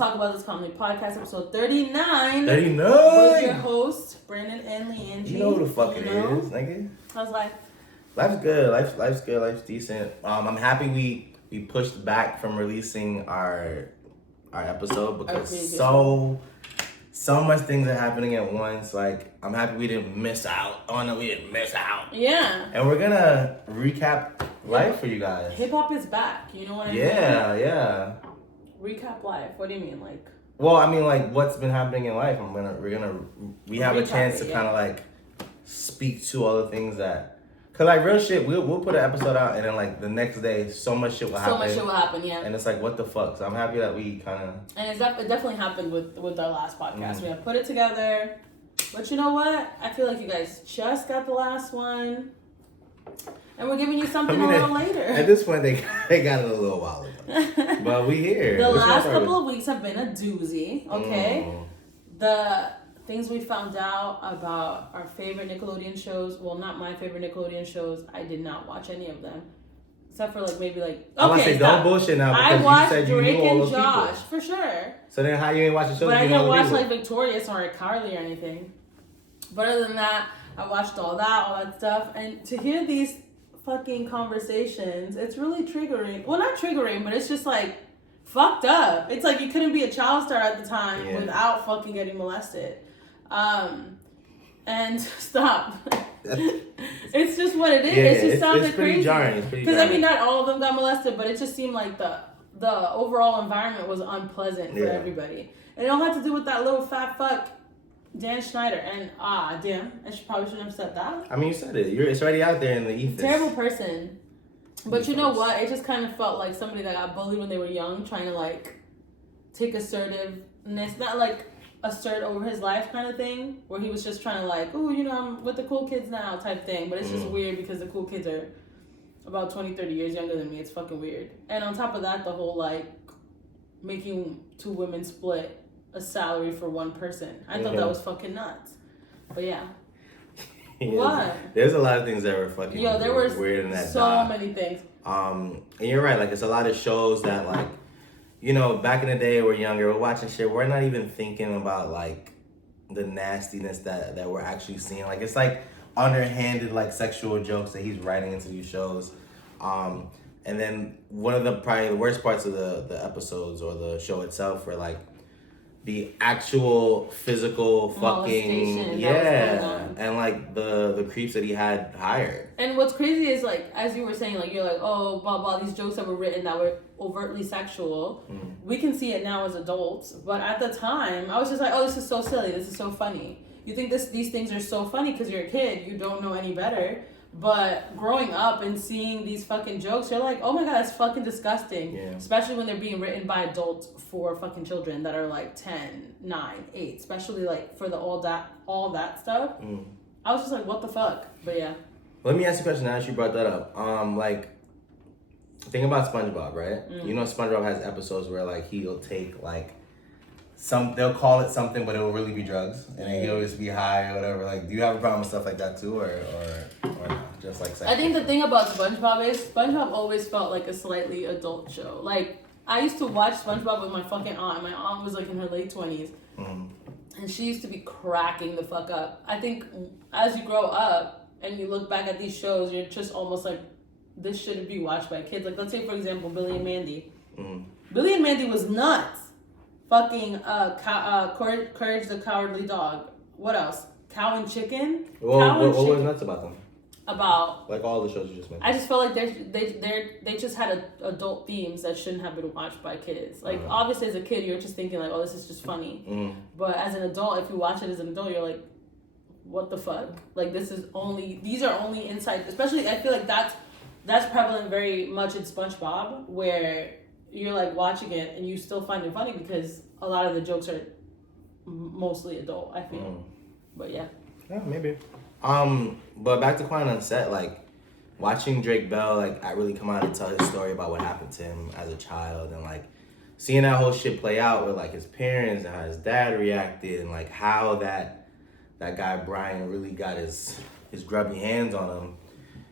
Talk About This Comedy Podcast, episode 39. 39! With your hosts, Brandon and Leanne. You know who the fuck it is, nigga. How's life? Life's good. Life's good. Life's decent. I'm happy we pushed back from releasing our episode because so much things are happening at once. Like, I'm happy we didn't miss out. Oh no, we didn't miss out. Yeah. And we're gonna recap life for you guys. Hip hop is back. You know what I mean? Yeah. Recap life. What do you mean, like? Well, I mean, like, what's been happening in life. We have a chance to kind of like speak to all the things that. Cause like real shit, we'll put an episode out and then like the next day, so much shit will happen. So much shit will happen, yeah. And it's like, what the fuck? So I'm happy that we kind of. And it definitely happened with our last podcast. We have put it together, but you know what? I feel like you guys just got the last one, and we're giving you something a little later. At this point, they got it a little while ago, but we here. The last couple of weeks have been a doozy. Okay, the things we found out about our favorite Nickelodeon shows. Well, not my favorite Nickelodeon shows. I did not watch any of them. Except for like maybe like. I'm gonna say don't bullshit now because I watched you said you Drake knew all and those Josh people. for sure. So then how you ain't watch the shows? But I didn't watch like Victorious or Carly or anything. But other than that, I watched all that stuff. And to hear these fucking conversations, it's really triggering. Well, not triggering, but it's just like fucked up. It's like you couldn't be a child star at the time without fucking getting molested. And stop. It's just what it is. Yeah, it just sounded it's pretty crazy. jarring. It's pretty Because jarring. I mean, not all of them got molested, but it just seemed like the overall environment was unpleasant for everybody. And it all had to do with that little fat fuck, Dan Schneider. And damn, I probably shouldn't have said that. I mean, you said it. It's already out there in the ether. Terrible person. But you know what? It just kind of felt like somebody that got bullied when they were young, trying to like take assertiveness, not like assert over his life kind of thing, where he was just trying to like, oh, you know, I'm with the cool kids now type thing. But it's just weird because the cool kids are about 20, 30 years younger than me. It's fucking weird. And on top of that, the whole like making two women split a salary for one person. I thought that was fucking nuts. But yeah. What? There's a lot of things that were fucking there were weird in that so many things. And you're right, like it's a lot of shows that like, you know, back in the day we're younger, we're watching shit, we're not even thinking about like the nastiness that we're actually seeing. Like it's like underhanded like sexual jokes that he's writing into these shows. And then one of the probably the worst parts of the episodes or the show itself were like the actual physical fucking and like the creeps that he had hired. And what's crazy is like, as you were saying, like you're like, oh, blah blah, these jokes that were written that were overtly sexual. We can see it now as adults, but at the time I was just like, oh, this is so silly, this is so funny. You think these things are so funny because you're a kid, you don't know any better. But growing up and seeing these fucking jokes, you're like, oh my god, that's fucking disgusting. Yeah. Especially when they're being written by adults for fucking children that are like 10, 9, 8. Especially like for the all that stuff. I was just like, what the fuck? But yeah. Let me ask you a question now that you brought that up. Like, think about SpongeBob, right? You know SpongeBob has episodes where like he'll take like they'll call it something, but it'll really be drugs, and then he'll just be high or whatever. Like, do you have a problem with stuff like that too, or not? Just like sex? I think the thing about SpongeBob is SpongeBob always felt like a slightly adult show. Like, I used to watch SpongeBob with my fucking aunt. My aunt was like in her late 20s, and she used to be cracking the fuck up. I think as you grow up and you look back at these shows, you're just almost like, this shouldn't be watched by kids. Like, let's say for example, Billy and Mandy. Billy and Mandy was nuts. Fucking Courage the Cowardly Dog. What else? Cow and Chicken. What was nuts about them? About like all the shows you just mentioned. I just felt like they just had adult themes that shouldn't have been watched by kids. Like obviously as a kid you're just thinking like, oh, this is just funny. But as an adult, if you watch it as an adult, you're like, what the fuck? Like these are only inside. Especially I feel like that's prevalent very much in SpongeBob, where you're like watching it and you still find it funny because a lot of the jokes are mostly adult, I feel. But yeah. Yeah, maybe. But back to Quiet on Set, like watching Drake Bell, like I really come out and tell his story about what happened to him as a child, and like seeing that whole shit play out with like his parents and how his dad reacted, and like how that guy Brian really got his grubby hands on him.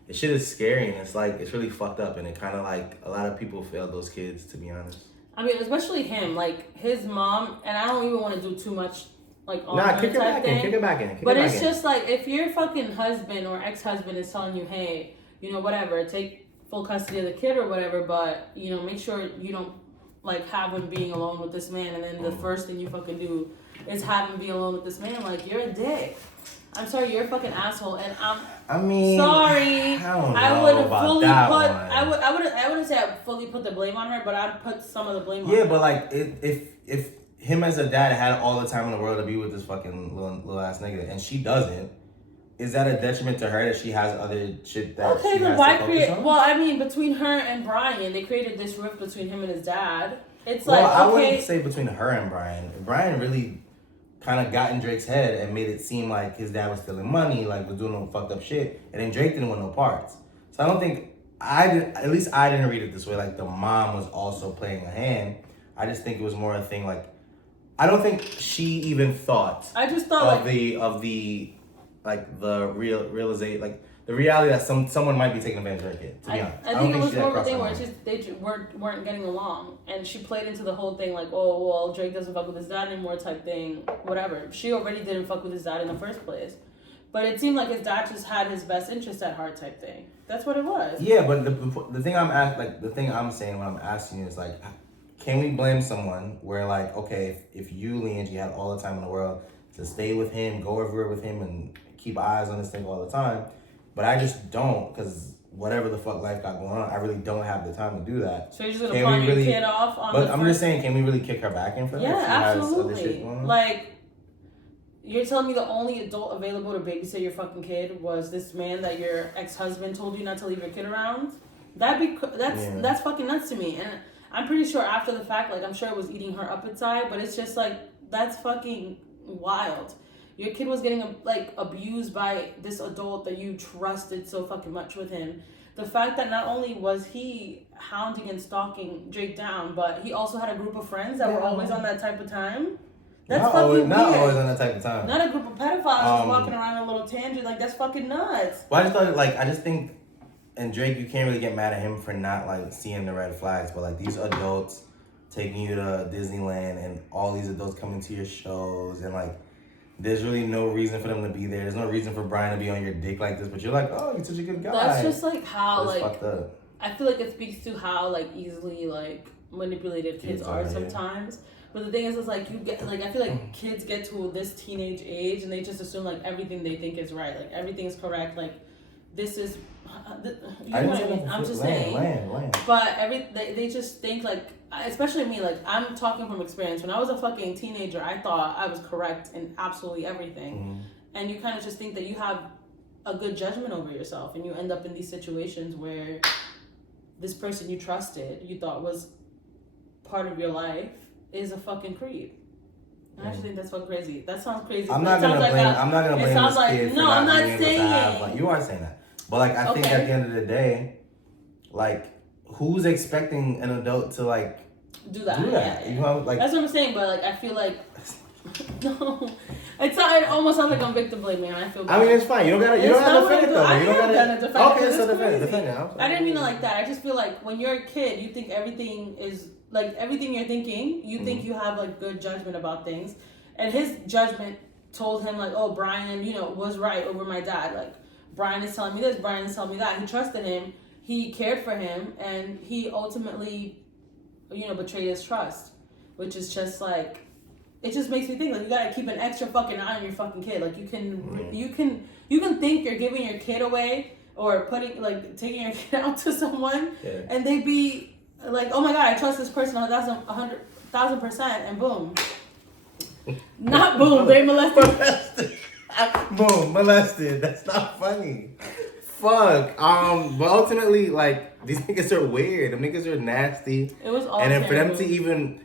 The shit is scary, and it's like it's really fucked up, and it kind of like a lot of people failed those kids, to be honest. I mean, especially him, like his mom, and I don't even want to do too much like on Nah, her kick it type back in, thing. kick it back in. But it's just like if your fucking husband or ex-husband is telling you, hey, you know, whatever, take full custody of the kid or whatever, but you know, make sure you don't like have him being alone with this man, and then the first thing you fucking do is have him be alone with this man. Like, you're a dick. I'm sorry, you're a fucking asshole, and I mean, sorry. I would fully put. I wouldn't say I fully put the blame on her, but I'd put some of the blame on her. Yeah, but like, if him as a dad had all the time in the world to be with this fucking little ass nigga, and she doesn't, is that a detriment to her that she has other shit that okay, she then has why to focus create? on? Well, I mean, between her and Brian, they created this rift between him and his dad. It's well, like, I okay, wouldn't say between her and Brian. Brian really kind of got in Drake's head and made it seem like his dad was stealing money, like was doing no fucked up shit, and then Drake didn't want no parts. So I don't think at least I didn't read it this way. Like the mom was also playing a hand. I just think it was more a thing like I don't think she even thought. I just thought of the like the realization, like the reality that someone might be taking advantage of her kid. To be honest, I think it was more of a thing where it's just they weren't getting along, and she played into the whole thing like, oh well, Drake doesn't fuck with his dad anymore type thing, whatever. She already didn't fuck with his dad in the first place, but it seemed like his dad just had his best interest at heart type thing. That's what it was. Yeah, but the thing the thing I'm saying when I'm asking you is like, can we blame someone where like, okay, if you, Leangie, had all the time in the world to stay with him, go everywhere with him, and keep eyes on this thing all the time, but I just don't, because whatever the fuck life got going on, I really don't have the time to do that. So you're just gonna pawn your kid off on But I'm just saying, can we really kick her back in for that? Yeah, absolutely. Has other shit going on? Like, you're telling me the only adult available to babysit your fucking kid was this man that your ex-husband told you not to leave your kid around? That's fucking nuts to me. And I'm pretty sure after the fact, like, I'm sure it was eating her up inside, but it's just like, that's fucking wild. Your kid was getting like abused by this adult that you trusted so fucking much with him. The fact that not only was he hounding and stalking Drake down, but he also had a group of friends that were always on that type of time. That's not fucking always, weird. Not always on that type of time. Not a group of pedophiles just walking around on a little tangent. Like, that's fucking nuts. Well, I just think, and Drake, you can't really get mad at him for not like seeing the red flags, but like these adults taking you to Disneyland and all these adults coming to your shows, and like there's really no reason for them to be there. There's no reason for Brian to be on your dick like this, but you're like, oh, you're such a good guy. That's just like how that's like fucked up. I feel like it speaks to how like easily like manipulated kids are sometimes. But the thing is, it's like you get like I feel like kids get to this teenage age and they just assume like everything they think is right, like everything is correct, like this is. You know what I mean? I'm just saying. But they just think like, especially me, like I'm talking from experience. When I was a fucking teenager, I thought I was correct in absolutely everything, and you kind of just think that you have a good judgment over yourself, and you end up in these situations where this person you trusted, you thought was part of your life, is a fucking creep. I actually think that's fucking crazy. That sounds crazy. I'm not gonna blame this kid for I'm not being able to have, like, you are saying that. But like I think at the end of the day, like who's expecting an adult to like do that? Yeah. You know, like that's what I'm saying. But like I feel like no, it almost sounds like I'm victim blaming. I feel bad. I mean, it's fine. You don't gotta defend it though. You don't gotta defend it. Okay, so defend it. I didn't mean it like that. I just feel like when you're a kid, you think everything is like everything you're thinking. You think you have like good judgment about things, and his judgment told him like, oh, Brian, was right over my dad. Like Brian is telling me this, Brian is telling me that. He trusted him. He cared for him, and he ultimately, betrayed his trust, which is just like. It just makes me think like you gotta keep an extra fucking eye on your fucking kid. Like you can think you're giving your kid away or taking your kid out to someone, and they be like, oh my god, I trust this person 100,000%, and boom, not boom, they molested. Boom, molested. That's not funny. Fuck. But ultimately, like these niggas are weird. Them niggas are nasty. It was all. And then for them to even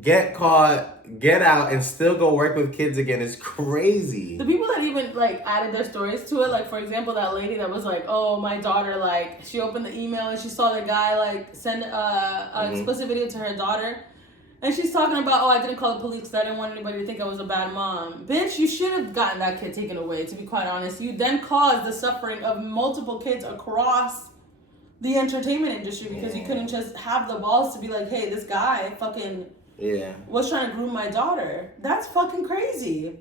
get caught, get out, and still go work with kids again is crazy. The people that even like added their stories to it, like for example, that lady that was like, "Oh, my daughter," like she opened the email and she saw the guy like send an explicit video to her daughter, and she's talking about, "Oh, I didn't call the police because I didn't want anybody to think I was a bad mom." Bitch, you should have gotten that kid taken away. To be quite honest, you then caused the suffering of multiple kids across the entertainment industry because you couldn't just have the balls to be like, hey, this guy fucking was trying to groom my daughter. That's fucking crazy.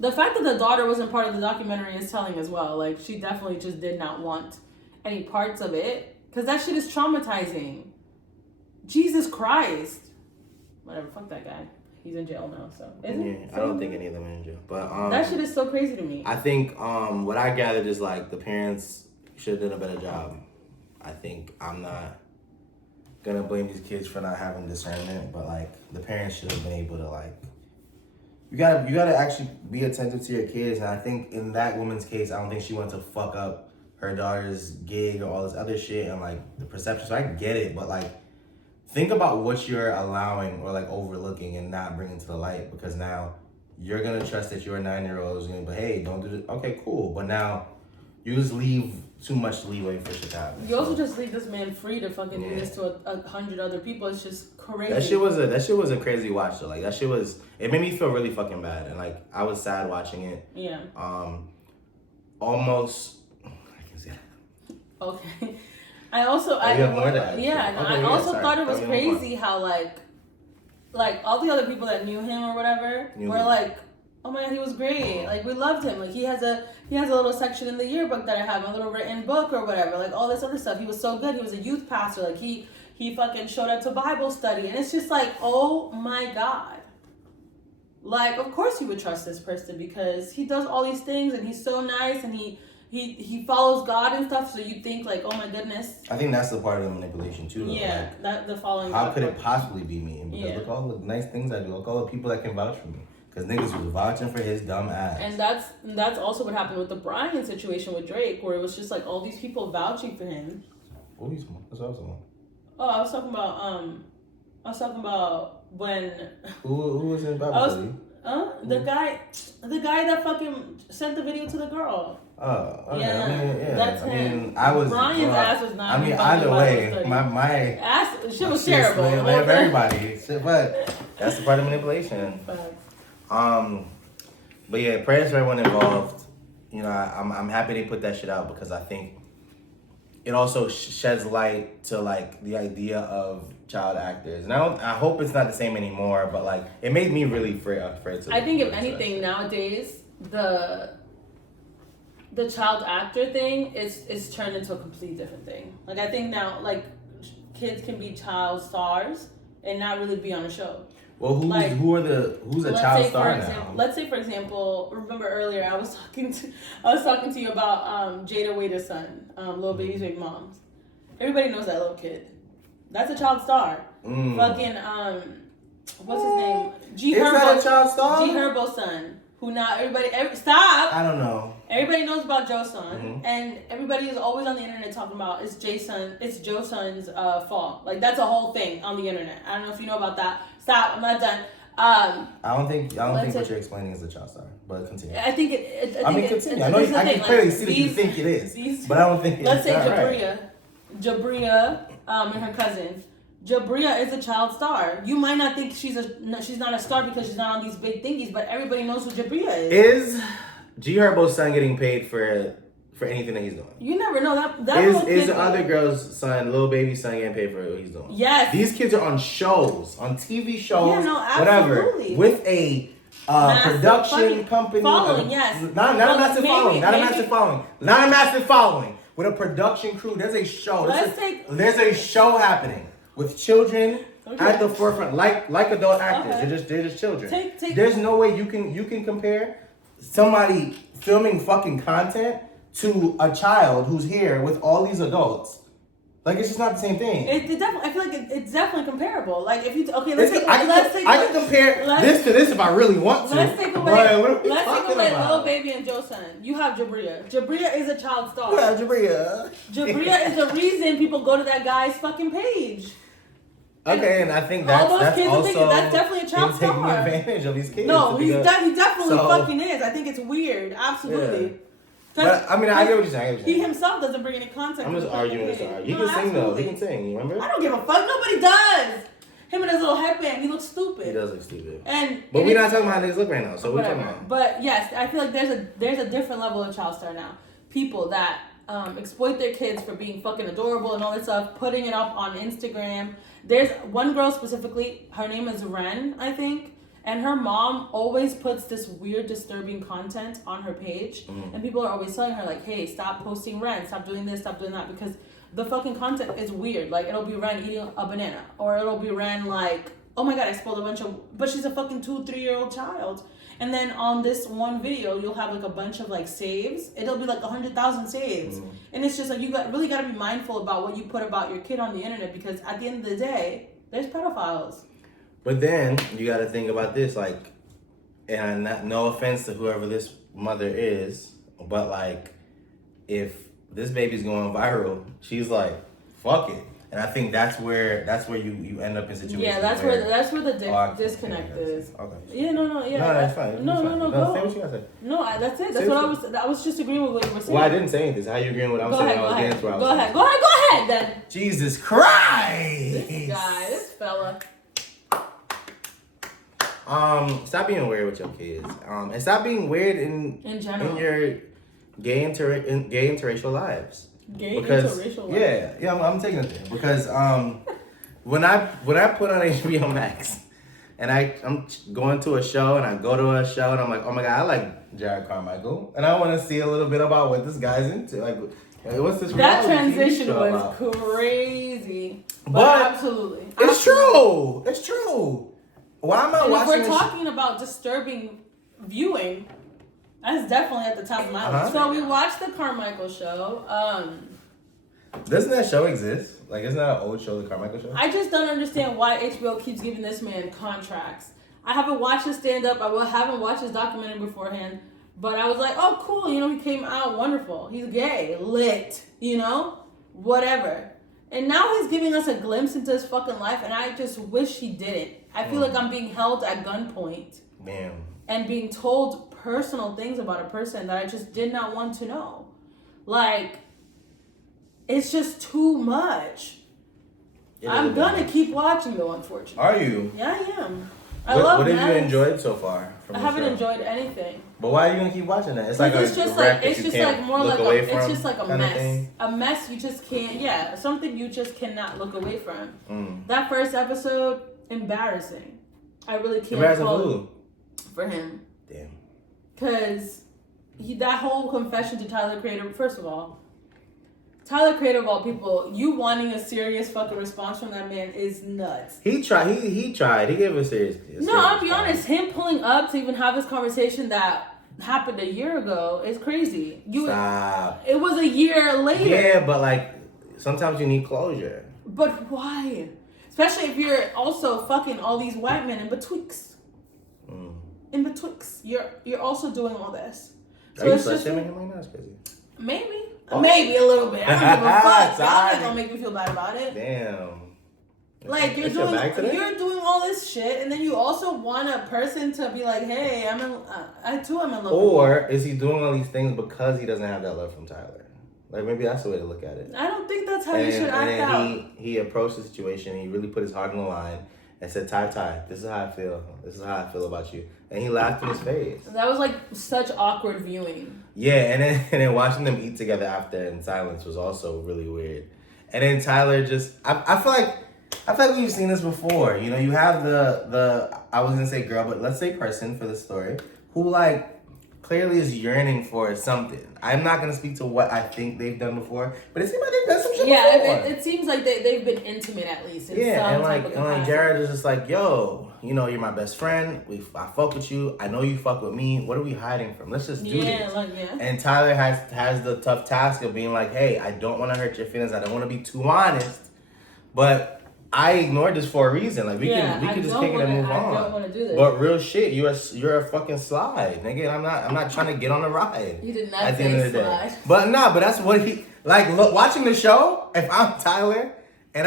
The fact that the daughter wasn't part of the documentary is telling as well. Like, she definitely just did not want any parts of it because that shit is traumatizing. Jesus Christ. Whatever, fuck that guy. He's in jail now, so. I don't think any of them are in jail. But that shit is so crazy to me. I think what I gathered is like the parents should have done a better job. I think I'm not gonna blame these kids for not having discernment, but like the parents should have been able to like you gotta actually be attentive to your kids. And I think in that woman's case, I don't think she wanted to fuck up her daughter's gig or all this other shit and like the perception. So I get it, but like think about what you're allowing or like overlooking and not bringing to the light, because now you're gonna trust that your 9-year-old is gonna be, hey, don't do this. Okay, cool. But now you just leave too much leeway for shit to happen. You also just leave this man free to fucking do this to 100 other people. It's just crazy. That shit was a crazy watch though. Like that shit was. It made me feel really fucking bad, and like I was sad watching it. Yeah. Almost. I can see that. Okay. I also you have more to add. I also thought it was crazy how like all the other people that knew him or whatever were like, oh my god, he was great. Like we loved him. Like he has a little section in the yearbook that I have, a little written book or whatever. Like all this other stuff. He was so good. He was a youth pastor. Like he fucking showed up to Bible study, and it's just like, oh my god. Like of course you would trust this person because he does all these things and he's so nice and he follows God and stuff. So you think like, oh my goodness. I think that's the part of the manipulation too. Though. Yeah, like, that the following. How could it possibly be me? Because look all the nice things I do. Look all the people that can vouch for me. Because niggas was vouching for his dumb ass. And that's also what happened with the Brian situation with Drake, where it was just like all these people vouching for him. What he's that's what I was talking about. Oh, I was talking about when. Who was in Bible study? The guy that fucking sent the video to the girl. Oh, okay. Yeah, that's him. Brian's ass was not. I mean, either way, my ass shit was terrible. Everybody, but that's the part of manipulation. But yeah, prayers for everyone involved. You know, I'm happy they put that shit out because I think it also sheds light to like the idea of child actors, and I hope it's not the same anymore. But like, it made me really afraid to. I think if anything nowadays the child actor thing is turned into a completely different thing. Like I think now like kids can be child stars and not really be on a show. Well, who's a child star now? Let's say for example, remember earlier I was talking to you about Jada Waiter's son, Lil Baby's big moms. Everybody knows that little kid. That's a child star. Fucking what's his name? Is that a child star? G Herbo's son. Who now stop. I don't know. Everybody knows about Joe's son, and everybody is always on the internet talking about it's Joe's son's fault. Like that's a whole thing on the internet. I don't know if you know about that. Stop. I'm not done. I don't think what you're explaining is a child star, but continue. I think continue. I know I can clearly see that you think it is, but I don't think. Let's say Jabria, and her cousin. Jabria is a child star. You might not think she's not a star because she's not on these big thingies, but everybody knows who Jabria is. Is G Herbo's son getting paid for anything that he's doing? You never know that is the other girl's son, little baby's son, getting paid for what he's doing? Yes. These kids are on shows, on TV shows, absolutely. whatever, with a production company. Following, yes. Not a massive following. With a production crew, there's a show. There's a show happening with children at the forefront, like adult actors. They're just children. There's no way you can compare somebody filming fucking content to a child who's here with all these adults. Like it's just not the same thing. I feel like it's definitely comparable. Like if you I can compare this to this if I really want to. Let's take away Lil Baby and Joe's son. You have Jabria. Jabria is a child star. Yeah, Jabria is the reason people go to that guy's fucking page. Okay, and I think that's definitely a child star. Taking advantage of these kids. No, he definitely fucking is. I think it's weird. Absolutely. Yeah. But I mean, I get what you're saying. He himself doesn't bring any content. I'm just arguing this. He can sing though. He can sing. You remember? I don't give a fuck. Nobody does. Him and his little headband. He looks stupid. He does look stupid. But we're not talking about how niggas look right now. So we're talking about. But yes, I feel like there's a different level of child star now. People that exploit their kids for being fucking adorable and all that stuff, putting it up on Instagram. There's one girl specifically, her name is Ren, I think, and her mom always puts this weird, disturbing content on her page, and people are always telling her, like, hey, stop posting Ren, stop doing this, stop doing that, because the fucking content is weird. Like, it'll be Ren eating a banana, or it'll be Ren, like, oh my god, I spoiled a bunch of, but she's a fucking 2-3-year-old child. And then on this one video, you'll have like a bunch of like saves. It'll be like 100,000 saves. And it's just like, really got to be mindful about what you put about your kid on the internet, because at the end of the day, there's pedophiles. But then you got to think about this, like, and no offense to whoever this mother is, but like, if this baby's going viral, she's like, fuck it. And I think that's where you end up in situations. Yeah, that's where the disconnect is. Okay. Yeah, no, yeah. No, that's fine. No, go. Say what you gotta say. No, that's it. That's what I was just agreeing with what you were saying. Well, I didn't say anything. So how you agreeing with what I'm saying? Go ahead, then. Jesus Christ! This fella. Stop being weird with your kids. And stop being weird in general in your gay interracial lives. Interracial lives. Yeah, I'm taking it there because when I put on HBO Max and I'm going to a show and I go to a show and I'm like, oh my god, I like Jarrod Carmichael and I want to see a little bit about what this guy's into. Like, what's this? That transition was crazy, but absolutely, it's true. It's true. Why am I watching? If we're talking about disturbing viewing, that's definitely at the top of my list. So we watched the Carmichael show. Doesn't that show exist? Like, isn't that an old show, the Carmichael show? I just don't understand why HBO keeps giving this man contracts. I haven't watched his stand-up. I haven't watched his documentary beforehand. But I was like, oh, cool. You know, he came out wonderful. He's gay. Lit. You know? Whatever. And now he's giving us a glimpse into his fucking life, and I just wish he didn't. I feel like I'm being held at gunpoint. Damn. And being told personal things about a person that I just did not want to know. Like, it's just too much. I'm gonna keep watching though, unfortunately. Are you? Yeah, I am. What have you enjoyed so far? I haven't enjoyed anything. But why are you gonna keep watching that? It's like it's just like a mess. A mess you just can't. Yeah, something you just cannot look away from. That first episode, embarrassing. I really can't. Embarrassing who? For him. Damn. Because that whole confession to Tyler, Creator. First of all, Tyler, Creator of all people, you wanting a serious fucking response from that man is nuts. He tried. He tried. He gave a serious. No, I'll be honest. Him pulling up to even have this conversation that happened a year ago is crazy. Stop. It was a year later. Yeah, but like sometimes you need closure. But why? Especially if you're also fucking all these white men in betwixt. In betwixt, you're also doing all this. So are you slut shaming him right now? That's crazy. Maybe. Maybe a little bit. I don't give a fuck. Y'all not gonna make me feel bad about it. Damn. Like you're doing all this shit, and then you also want a person to be like, "Hey, I too am in love." Or is he doing all these things because he doesn't have that love from Tyler? Like maybe that's the way to look at it. I don't think that's how you should act out. And he approached the situation. He really put his heart on the line and said, "Ty, this is how I feel. This is how I feel about you." And he laughed in his face. That was like such awkward viewing. Yeah, and then watching them eat together after in silence was also really weird. And then Tyler just, I feel like we've seen this before. You know, you have the I was gonna say girl, but let's say person for the story who like clearly is yearning for something. I'm not gonna speak to what I think they've done before, but it seems like they've done some shit before. Yeah, it seems like they've been intimate at least. And Jarrod is just like, yo, you know, you're my best friend. I fuck with you. I know you fuck with me. What are we hiding from? Let's just do this. And Tyler has the tough task of being like, hey, I don't want to hurt your feelings. I don't want to be too honest, but I ignored this for a reason. Like we could just take it and move on. I don't want to do this. But real shit, you're a fucking slide, nigga. I'm not trying to get on the ride. You did not at the end of the day. But but that's what he like. Look, watching the show. If I'm Tyler. And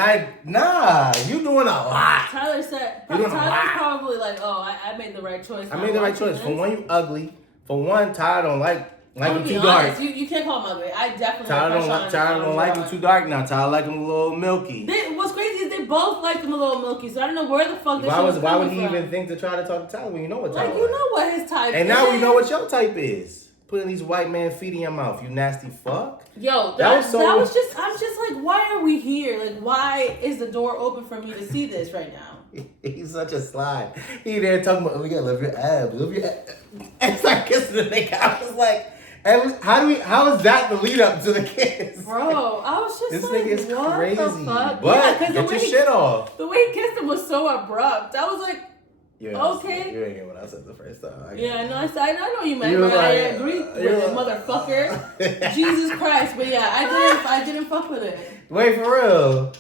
you doing a lot. Tyler's probably like, oh, I made the right choice. I made the right choice. For one, you ugly. For one, Tyler don't like him too dark. You can't call him ugly. I definitely Tyler don't like him too dark now. Tyler like him a little milky. What's crazy is they both like him a little milky. So I don't know where the fuck this is. Why would he even think to try to talk to Tyler when you know what Tyler you know what his type is? And now we know what your type is. putting these white man feet in your mouth, you nasty fuck. Yo, that was just, I was just like, why are we here? Like, why is the door open for me to see this right now? He's such a slide. He there talking about, oh, we gotta love your abs, love your abs. And start kissing the nigga. I was like, and how is that the lead up to the kiss? Bro, I was just this like, nigga is what crazy. the fuck? But yeah, get your shit off. The way he kissed him was so abrupt. I was like, okay. You ain't hear what I said the first time. I know you meant, but I agree with it, motherfucker. Jesus Christ, but yeah, I didn't fuck with it. Wait, for real?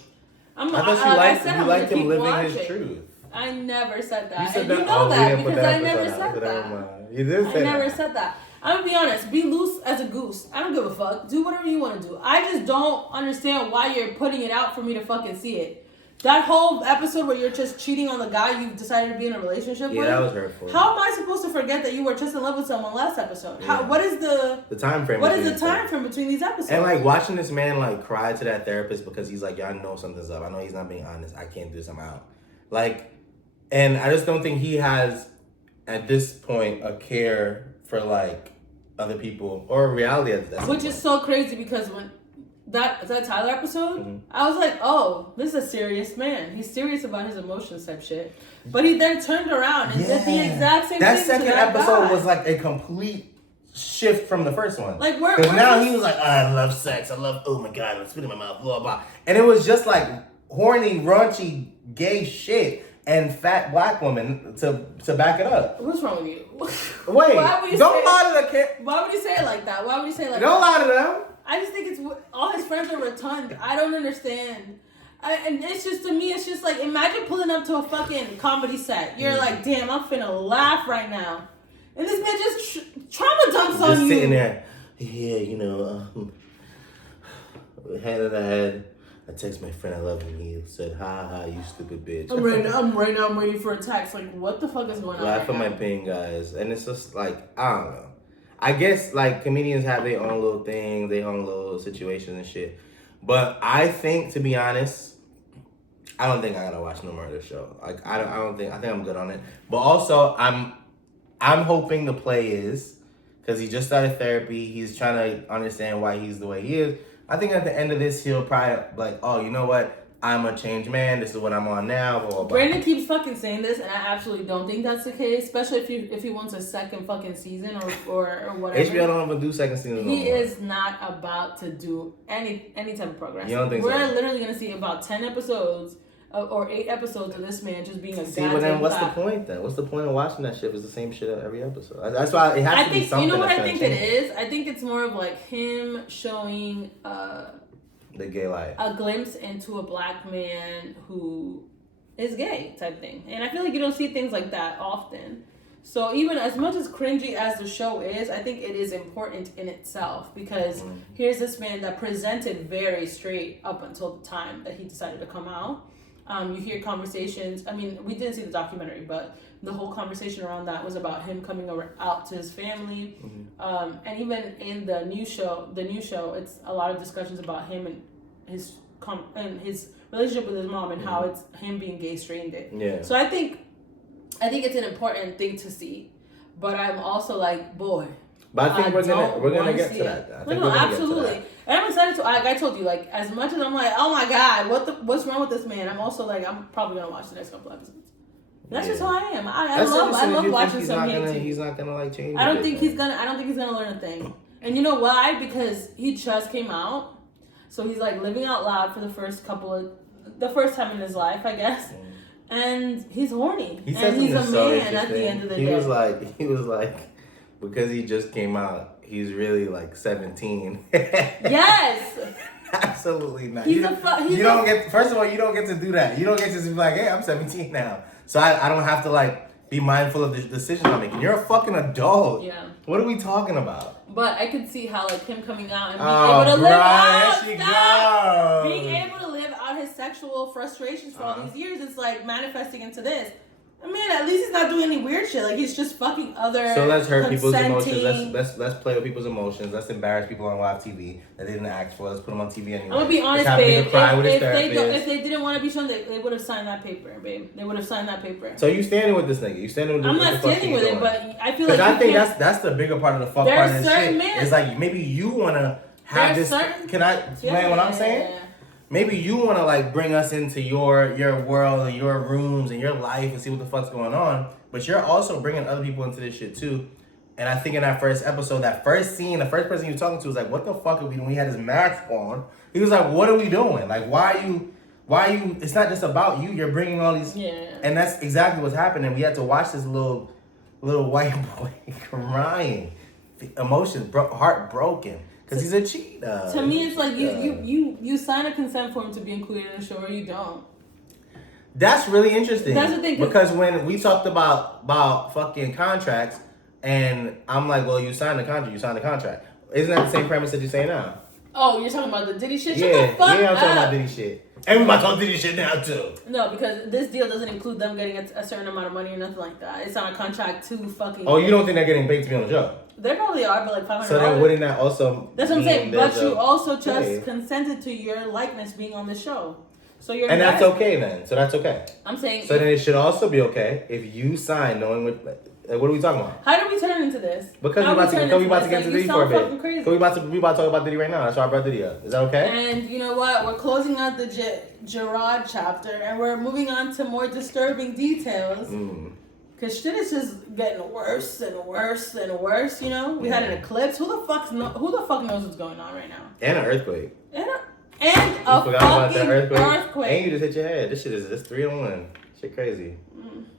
I thought you liked him living his truth. I never said that. You said and that? You know that because that I never said that. You did say that. I never said that. I'm gonna be honest. Be loose as a goose. I don't give a fuck. Do whatever you want to do. I just don't understand why you're putting it out for me to fucking see it. That whole episode where you're just cheating on the guy you decided to be in a relationship with. Yeah, that was hurtful. How am I supposed to forget that you were just in love with someone last episode? Yeah. What is the time frame? What is the time frame between these episodes? And like watching this man like cry to that therapist because he's like, yeah, I know something's up. I know he's not being honest. I can't do this. I'm out. Like, and I just don't think he has at this point a care for like other people or reality at that Which point. is so crazy because when that Tyler episode, Mm-hmm. I was like, oh, this is a serious man. He's serious about his emotions type shit. But he then turned around and did the exact same thing. That second episode was like a complete shift from the first one. Like where now he was like, I love sex. I love, oh my God, I'm spitting in my mouth, blah, blah. And it was just like horny, raunchy, gay shit. And fat black woman to back it up. What's wrong with you? Wait, don't lie to the kid. Why would you say it like that? Why would you say it like don't that? Don't lie to them. I just think it's all his friends are rotund. I don't understand. And it's just, to me, it's just like, imagine pulling up to a fucking comedy set. You're like, damn, I'm finna laugh right now. And this man just trauma dumps on you. Just sitting there. Yeah, you know, head of the head. I text my friend I love him. He said, ha, you stupid bitch. I'm waiting for a text. Like, what the fuck is going on? Laugh at my pain, guys. And it's just like, I don't know. I guess like comedians have their own little things, their own little situations and shit. But I think, to be honest, I don't think I gotta watch no more of this show. Like I think I'm good on it. But also I'm hoping the play is, because he just started therapy, he's trying to understand why he's the way he is. I think at the end of this, he'll probably like, oh, you know what? I'm a changed man. This is what I'm on now. Blah, blah, blah. Brandon keeps fucking saying this, and I absolutely don't think that's the case. Especially if he wants a second fucking season or whatever. HBO don't even do second seasons. He is not about to do any type of progress. You don't think We're so? literally gonna see about 10 episodes or 8 episodes of this man just being a See, but then what's the point then? What's the point of watching that shit if it's the same shit every episode? That's why it has to be something. You know what I think change. it is? I think it's more of like him showing the gay life, a glimpse into a black man who is gay type thing. And I feel like you don't see things like that often. So even as much as cringy as the show is, I think it is important in itself because here's this man that presented very straight up until the time that he decided to come out. You hear conversations. I mean, we didn't see the documentary, but the whole conversation around that was about him coming out to his family. And even in the new show, it's a lot of discussions about him and his relationship with his mom and how it's him being gay strained it. Yeah. So I think it's an important thing to see, but I'm also like, boy. But I think we're gonna get to that. No, absolutely. And I'm excited to. Like I told you, like as much as I'm like, oh my god, what's wrong with this man? I'm also like, I'm probably gonna watch the next couple episodes. That's just how I am. I love watching some hate. He's not gonna like change. I don't think he's gonna learn a thing. And you know why? Because he just came out, so he's like living out loud for the first time in his life, I guess. And he's horny. He's a man at the end of the day. He was like, because he just came out, he's really like 17. Yes. Absolutely not. First of all, you don't get to do that. You don't get to be like, hey, I'm 17 now. So I don't have to like be mindful of the decisions I'm making. You're a fucking adult. Yeah. What are we talking about? But I could see how like him coming out and being able to live out his sexual frustrations for all these years. It's like manifesting into this. I mean, at least he's not doing any weird shit. Like, he's just fucking other. So let's hurt people's emotions. Let's play with people's emotions. Let's embarrass people on live TV that they didn't ask for. Let's put them on TV anyway. I'm gonna be honest, babe. If they didn't want to be shown, they would have signed that paper, babe. They would have signed that paper. So you standing with this nigga? You standing with? I'm not standing with it, but I feel like I think that's the bigger part of the fuck part of this shit. Men. It's like maybe you wanna have this. Can I explain what I'm saying? Yeah. Maybe you want to like bring us into your world and your rooms and your life and see what the fuck's going on, but you're also bringing other people into this shit too. And I think in that first episode, that first scene, the first person you were talking to was like, "What the fuck are we doing?" He had his mask on. He was like, "What are we doing? Like, why are you? It's not just about you. You're bringing all these." Yeah. And that's exactly what's happening. We had to watch this little white boy crying, emotions, heart broken. Because he's a cheater. To me, it's like you sign a consent form to be included in the show, or you don't. That's really interesting. That's the thing. Because when we talked about fucking contracts, and I'm like, well, you signed the contract. You signed the contract. Isn't that the same premise that you're saying now? Oh, you're talking about the Diddy shit? Yeah, Shut the fuck I'm talking up. about Diddy shit. And we about to talk Diddy shit now, too. No, because this deal doesn't include them getting a certain amount of money or nothing like that. It's on a contract to fucking... Oh, you don't think they're getting paid to be on the show? They probably are, but like $500. So then wouldn't that also... That's what I'm saying. But you also just consented to your likeness being on the show. So you're... And that's okay then. So that's okay. I'm saying... So then it should also be okay if you sign knowing what... Like, what are we talking about? How did we turn into this? Because we about to get into Diddy for a bit. Crazy. We about to talk about Diddy right now. That's why I brought Diddy up. Is that okay? And you know what? We're closing out the Jarrod chapter, and we're moving on to more disturbing details. Cause shit is just getting worse and worse and worse. You know, we had an eclipse. Who the fuck knows what's going on right now? And an earthquake. And a fucking earthquake. And you just hit your head. This shit is just 3 in 1. Shit crazy.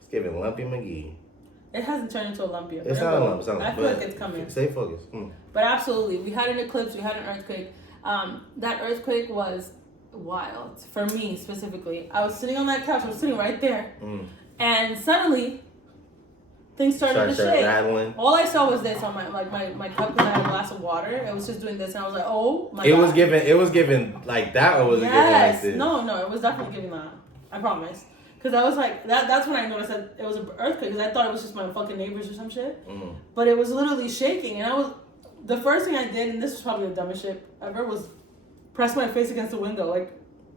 It's giving Lumpy McGee. It hasn't turned into a lump yet. It's not a lump. I feel like it's coming. Stay focused. But absolutely, we had an eclipse. We had an earthquake. That earthquake was wild for me specifically. I was sitting on that couch. I was sitting right there, and suddenly things started to shake. Rattling. All I saw was this on my cup because I had a glass of water. It was just doing this, and I was like, "Oh my god!" It was giving like that, or was it giving like this? No, it was definitely giving that. I promise. Because I was like, that's when I noticed that it was an earthquake. Because I thought it was just my fucking neighbors or some shit. But it was literally shaking. And the first thing I did, and this was probably the dumbest shit ever, was press my face against the window. Like,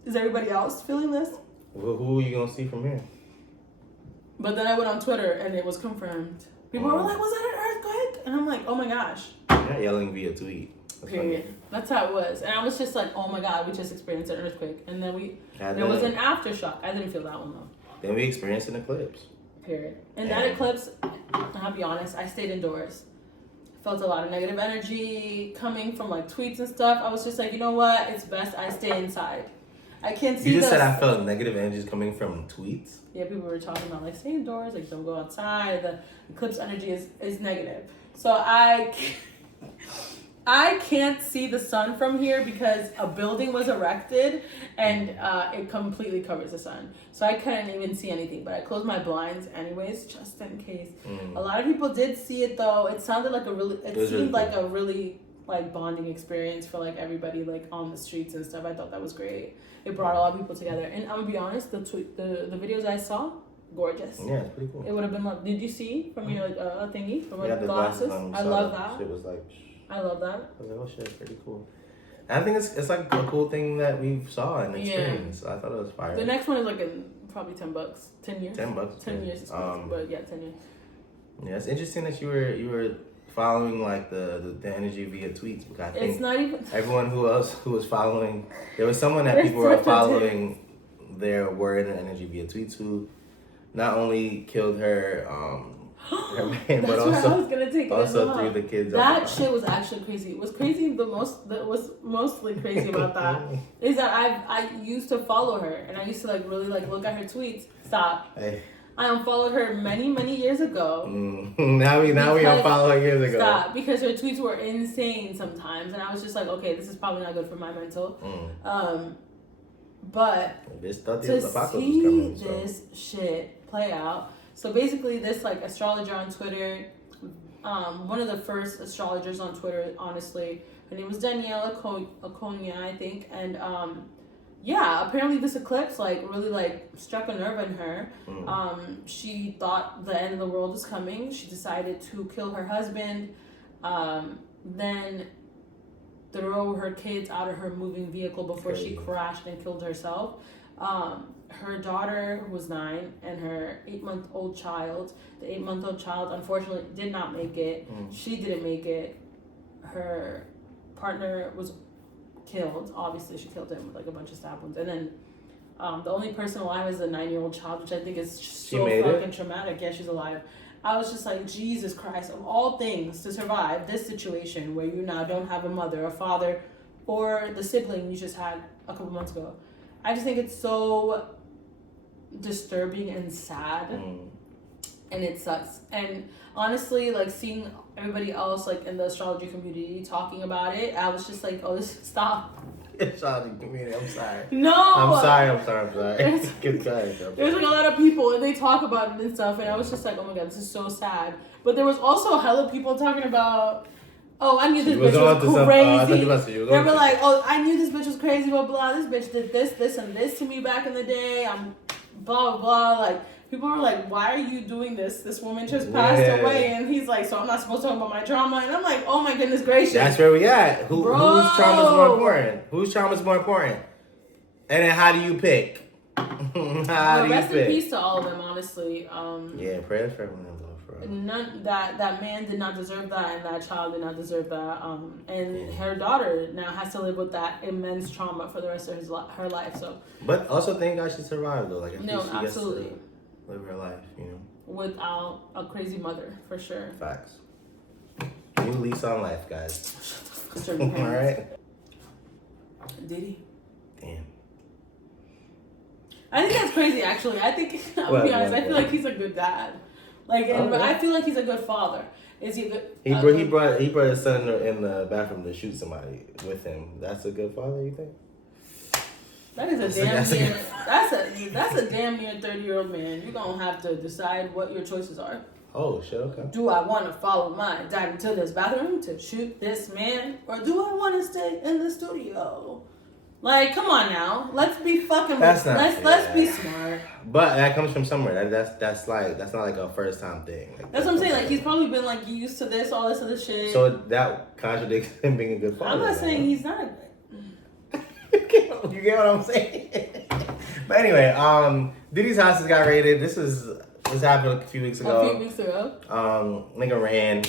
is everybody else feeling this? Well, who are you going to see from here? But then I went on Twitter and it was confirmed. People were like, was that an earthquake? And I'm like, oh my gosh. You're yelling via tweet. Period. Funny. That's how it was. And I was just like, oh my god, we just experienced an earthquake. And then there was an aftershock. I didn't feel that one though. Then we experienced an eclipse. Period. And that eclipse, I'll be honest, I stayed indoors. Felt a lot of negative energy coming from like tweets and stuff. I was just like, you know what? It's best I stay inside. I can't see. You just said I felt negative energies coming from tweets? Yeah, people were talking about like stay indoors, like don't go outside. The eclipse energy is negative. So I can't see the sun from here because a building was erected and it completely covers the sun. So I couldn't even see anything, but I closed my blinds anyways, just in case. A lot of people did see it though. It sounded like a really like bonding experience for like everybody like on the streets and stuff. I thought that was great. It brought a lot of people together. And I'm gonna be honest, the videos I saw, gorgeous. Yeah, it's pretty cool. It would have been like, did you see from your like thingy from the glasses? I love that. Shit was like. I love that. I was like, oh shit, it's pretty cool. And I think it's like a cool thing that we saw and experienced. I thought it was fire. The next one is like in probably $10, 10 years. $10. 10 years, but yeah, 10 years. Yeah, it's interesting that you were following like the energy via tweets, because I think it's not even everyone who was following, there was someone that people were following their word and energy via tweets who not only killed her man, but also threw the kids. That shit was actually crazy. What's crazy that was mostly crazy about that is that I used to follow her and I used to like really like look at her tweets. Stop. Hey. I unfollowed her many years ago. Now we unfollow her years ago. Stop, because her tweets were insane sometimes, and I was just like, okay, this is probably not good for my mental. But to see this shit play out. So basically, this like astrologer on Twitter, one of the first astrologers on Twitter, honestly, her name was Danielle Aconia, I think, and yeah, apparently this eclipse like really like struck a nerve in her. She thought the end of the world was coming. She decided to kill her husband, then throw her kids out of her moving vehicle before she crashed and killed herself. Her daughter was 9 and her 8-month-old child. The 8-month-old child unfortunately did not make it. She didn't make it. Her partner was killed. Obviously, she killed him with like a bunch of stab wounds. And then the only person alive is a 9-year-old child, which I think is so fucking traumatic. Yeah, she's alive. I was just like, Jesus Christ, of all things to survive this situation where you now don't have a mother, a father, or the sibling you just had a couple months ago. I just think it's so disturbing and sad. And it sucks. And honestly, like seeing everybody else like in the astrology community talking about it, I was just like, oh, this stop. Astrology community, I'm sorry. No! I'm sorry. There's like a lot of people and they talk about it and stuff, and I was just like, oh my god, this is so sad. But there was also hella people talking about, oh, I knew this bitch was crazy. They were like, oh, I knew this bitch was crazy, blah, blah. This bitch did this, and this to me back in the day. I'm blah, blah, blah. Like, people were like, why are you doing this? This woman just passed away. And he's like, so I'm not supposed to talk about my trauma. And I'm like, oh my goodness gracious. That's where we at. Whose trauma is more important? Whose trauma is more important? And then how do you pick? Rest in peace to all of them, honestly. Yeah, prayers for everyone. That man did not deserve that, and that child did not deserve that. And her daughter now has to live with that immense trauma for the rest of her life. So, but also thank God she survived though. Like, no, absolutely, gets to live her life, you know, without a crazy mother for sure. Facts. New lease on life, guys. All right. Did he? Damn. I think that's crazy. Actually, I think I'll be honest. I feel like he's a good dad. Like, and I feel like he's a good father. Is he a good? He brought his son in the bathroom to shoot somebody with him. That's a good father, you think? That is that's a damn near 30-year-old man. You're gonna have to decide what your choices are. Oh shit! Okay. Do I want to follow my dad into this bathroom to shoot this man, or do I want to stay in the studio? Like, come on now. Let's be fucking. Let's be smart. But that comes from somewhere. That's not like a first time thing. Like, that's what I'm saying. Like, he's probably been like used to this, all this other shit. So that contradicts him being a good father. I'm not saying he's not. You get what I'm saying? But anyway, Diddy's house has got raided. This happened a few weeks ago. Nigga ran.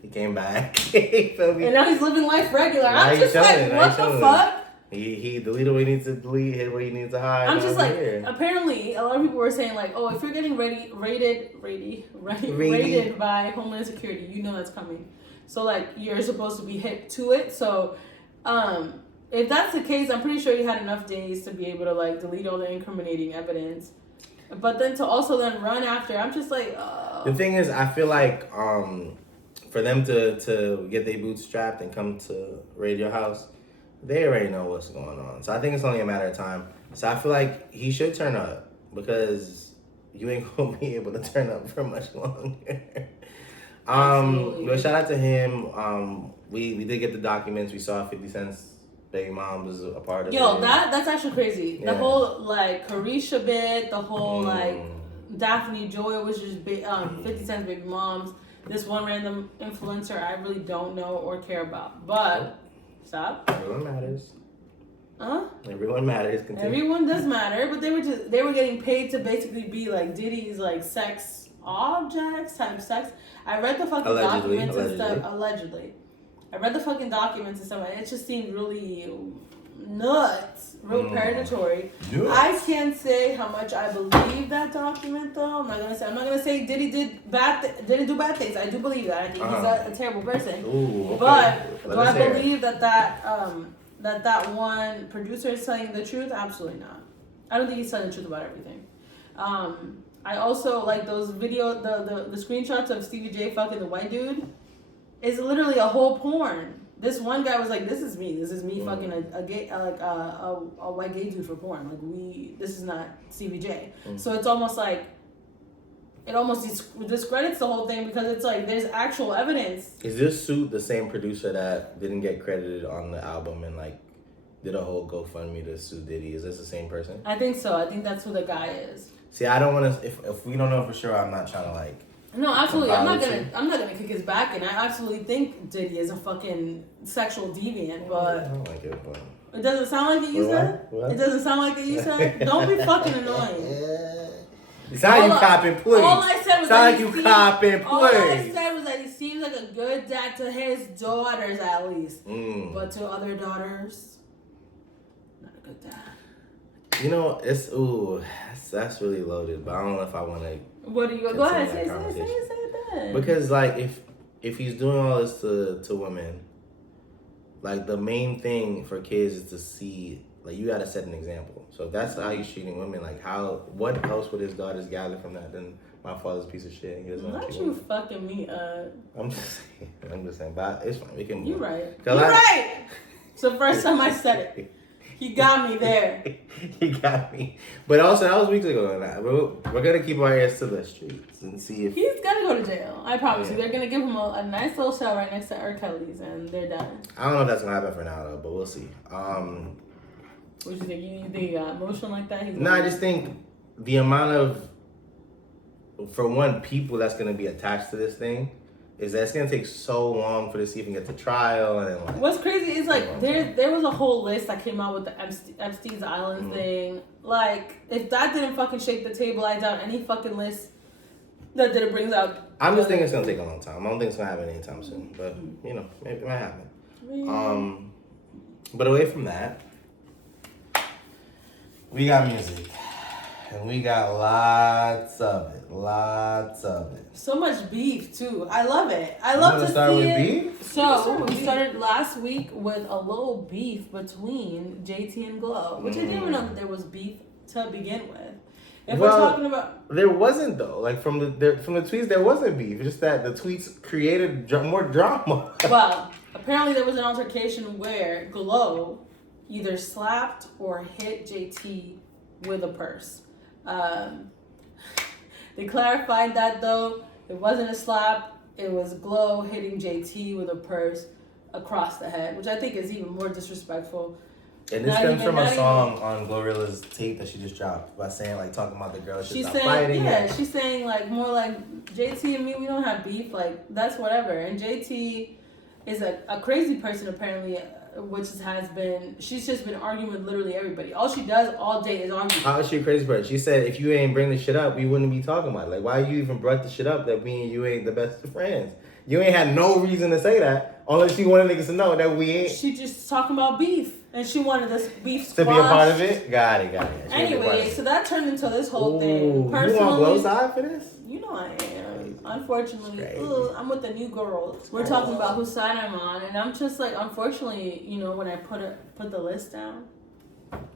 He came back. Feel me? And now he's living life regular. I'm just like, what the fuck? He deleted what he needs to delete, hid what he needs to hide. I'm just like, apparently, a lot of people were saying like, oh, if you're getting raided by Homeland Security, you know that's coming. So like, you're supposed to be hip to it. So, if that's the case, I'm pretty sure he had enough days to be able to like delete all the incriminating evidence. But then to also then run after, I'm just like, The thing is, I feel like for them to get their boots strapped and come to raid your house, they already know what's going on. So I think it's only a matter of time. So I feel like he should turn up because you ain't gonna be able to turn up for much longer. But shout out to him. We did get the documents. We saw 50 Cent's baby mom was a part of it. Yo, that's actually crazy. Yeah. The whole like Carisha bit, the whole like Daphne Joy was just 50 Cent's baby moms. This one random influencer I really don't know or care about, but. Stop. Everyone matters. Huh? Everyone matters. Continue. Everyone does matter, but they were getting paid to basically be like Diddy's like sex objects type sex. I read the fucking documents and stuff. Allegedly. I read the fucking documents and stuff, and it just seemed really nuts, real predatory. Nuts. I can't say how much I believe that document though. I'm not gonna say Diddy didn't do bad things. I do believe that. I think he's a terrible person. Ooh, okay. But do I believe that one producer is telling the truth? Absolutely not. I don't think he's telling the truth about everything. I also like those the screenshots of Stevie J fucking the white dude. Is literally a whole porn. This one guy was like, "This is me fucking a gay a white gay dude for porn. Like this is not CBJ." So it's almost like it almost discredits the whole thing because it's like there's actual evidence. Is this suit the same producer that didn't get credited on the album and like did a whole GoFundMe to sue Diddy. Is this the same person? I think so. I think that's who the guy is. See, I don't want to. If we don't know for sure, I'm not trying to like. No, absolutely. I'm not gonna kick his back, and I absolutely think Diddy is a fucking sexual deviant. But I don't like it. But it doesn't sound like it. You said. What? It doesn't sound like it. You said. Don't be fucking annoying. It sound like you copping, please. All I said was sound like you copping, please. All I said was that he seems like a good dad to his daughters, at least. But to other daughters, not a good dad. You know, that's really loaded. But I don't know if I want to. What do you go ahead? Say it then. Because like if he's doing all this to women, like the main thing for kids is to see. Like, you gotta set an example. So if that's how he's treating women, like, what else would his daughters gather from that than my father's a piece of shit? He doesn't Not you fucking me up. I'm just saying, but it's fine. We can. You're right. You're right. It's the first time I said it. He got me there. He got me. But also, that was weeks ago. We're gonna keep our ears to the streets and see if he's gonna go to jail. I promise you. They're gonna give him a nice little cell right next to R. Kelly's, and they're done. I don't know if that's gonna happen for now though, but we'll see. What you think? You think he got emotional like that? No, I just think the amount of, for one, people that's going to be attached to this thing is that it's going to take so long for this to even get to trial. And then, like, what's crazy is like there was a whole list that came out with the Epstein's Island thing. Like, if that didn't fucking shake the table, I doubt any fucking list that didn't bring out. I'm just thinking it's going to take a long time. I don't think it's going to happen anytime soon. But, you know, maybe it might happen. But away from that, we got music, and we got lots of it. So much beef too. I love it. I love to start with beef. So we started last week with a little beef between JT and Glow, which I didn't even know that there was beef to begin with. If we're talking about, there wasn't though. Like from the tweets, there wasn't beef. It's just that the tweets created more drama. Well, apparently there was an altercation where Glow either slapped or hit JT with a purse. They clarified that though. It wasn't a slap. It was Glow hitting JT with a purse across the head, which I think is even more disrespectful. And this comes from a song on Glorilla's tape that she just dropped by saying, like, talking about the girl. She's saying, fighting. Yeah, she's saying, like, more like, JT and me, we don't have beef. Like, that's whatever. And JT is a crazy person, apparently, which has been, she's just been arguing with literally everybody. All she does all day is argue. How is she a crazy person? She said, if you ain't bring the shit up, we wouldn't be talking about it. Like, why you even brought the shit up that me and you ain't the best of friends? You ain't had no reason to say that, unless she wanted niggas to know that we ain't. She just talking about beef. And she wanted this beef squashed. To be a part of it? Got it. Anyway, so that turned into this whole thing. Personally, you want Glow's side for this? You know I am. Unfortunately, I'm with the new girls. We're talking about whose side I'm on. And I'm just like, unfortunately, you know, when I put the list down,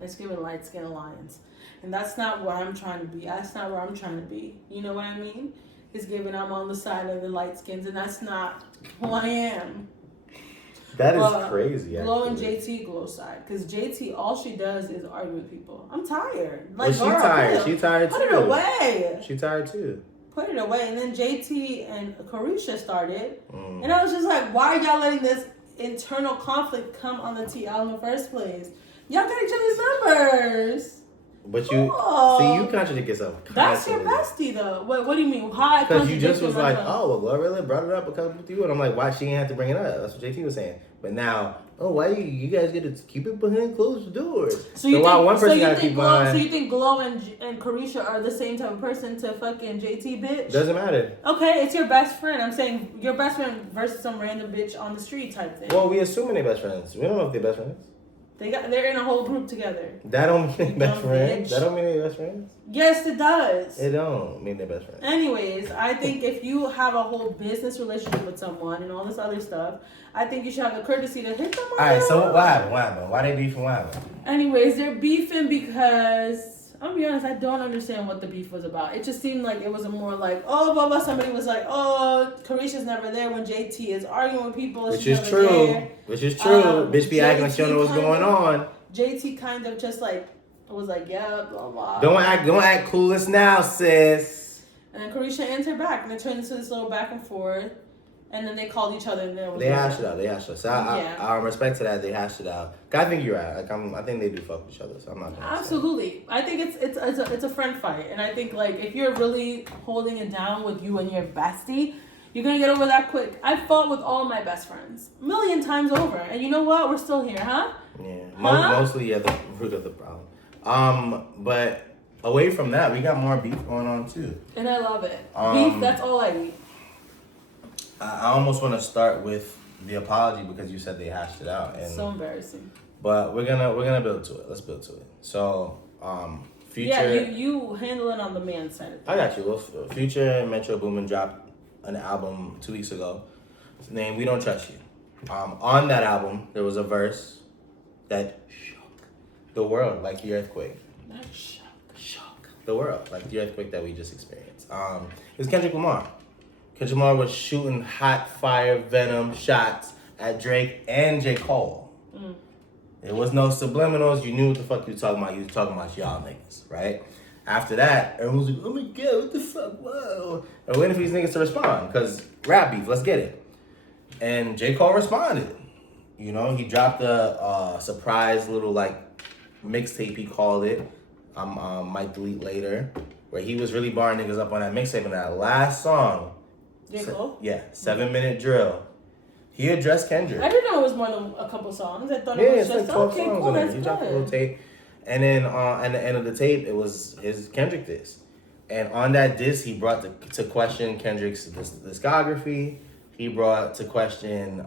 it's giving light skin alliance. And that's not what I'm trying to be. That's not where I'm trying to be. You know what I mean? It's giving I'm on the side of the light skins. And that's not who I am. That is crazy. Glow and JT Glow side, because JT all she does is argue with people. I'm tired. Like, well, she tired. She tired too. Put it away. She tired too. Put it away. And then JT and Carisha started, and I was just like, why are y'all letting this internal conflict come on the TL in the first place? Y'all got each other's numbers. But you see, you contradict yourself. That's your bestie, though. What do you mean? How? Because you just was like, oh, well, Glorilla brought it up because with you, and I'm like, why she didn't have to bring it up? That's what JT was saying. But now, why you guys get to keep it behind closed doors? So one person got to keep behind. So you think Glow and Carisha are the same type of person to fucking JT, bitch? Doesn't matter. Okay, it's your best friend. I'm saying your best friend versus some random bitch on the street type thing. Well, we assuming they're best friends. We don't know if they're best friends. They're in a whole group together. That don't mean they're best friends. That don't mean they're best friends. Yes, it does. It don't mean they're best friends. Anyways, I think if you have a whole business relationship with someone and all this other stuff, I think you should have the courtesy to hit them. All right, so what happened? Why they beefing? What happened? Anyways, they're beefing because, I'll be honest, I don't understand what the beef was about. It just seemed like it was more like, oh, blah, blah. Somebody was like, oh, Carisha's never there when JT is arguing with people. Which is true. Bitch be acting like she don't know what's going on. JT kind of just like, was like, yeah, blah, blah. Don't act clueless now, sis. And then Carisha answered back, and it turned into this little back and forth. and then they called each other and then they hashed it out. So I respect to that. They hashed it out. I think you're right. Like I think they do fuck with each other. So I'm not gonna absolutely. I think it's a friend fight, and I think like if you're really holding it down with you and your bestie, you're gonna get over that quick. I fought with all my best friends a million times over, and you know what? We're still here, huh? Yeah, mostly the root of the problem. But away from that, we got more beef going on too, and I love it. Beef, that's all I need. I almost want to start with the apology because you said they hashed it out, and so embarrassing. But we're gonna build to it. Let's build to it. So, Future. Yeah, you handle it on the man side of things. I got you. Well, Future and Metro Boomin dropped an album 2 weeks ago. It's named "We Don't Trust You." On that album, there was a verse that shook the world like the earthquake. Not shook the world like the earthquake that we just experienced. It was Kendrick Lamar. Kendrick Lamar was shooting hot fire venom shots at Drake and J.Cole. There was no subliminals. You knew what the fuck you were talking about. You were talking about y'all niggas, right? After that, everyone was like, oh my God, what the fuck, whoa. And we're waiting for these niggas to respond, because rap beef, let's get it. And J. Cole responded. You know, he dropped a surprise little, like, mixtape, he called it. Might delete later. Where he was really barring niggas up on that mixtape. And that last song, J. Cole? yeah, 7-minute drill. He addressed Kendrick. I didn't know it was more than a couple songs. I thought it was just, like 12 okay, songs cool, on it. that's He dropped a little good. tape. And then at the end of the tape, it was his Kendrick diss. And on that diss, he brought to question Kendrick's discography. He brought to question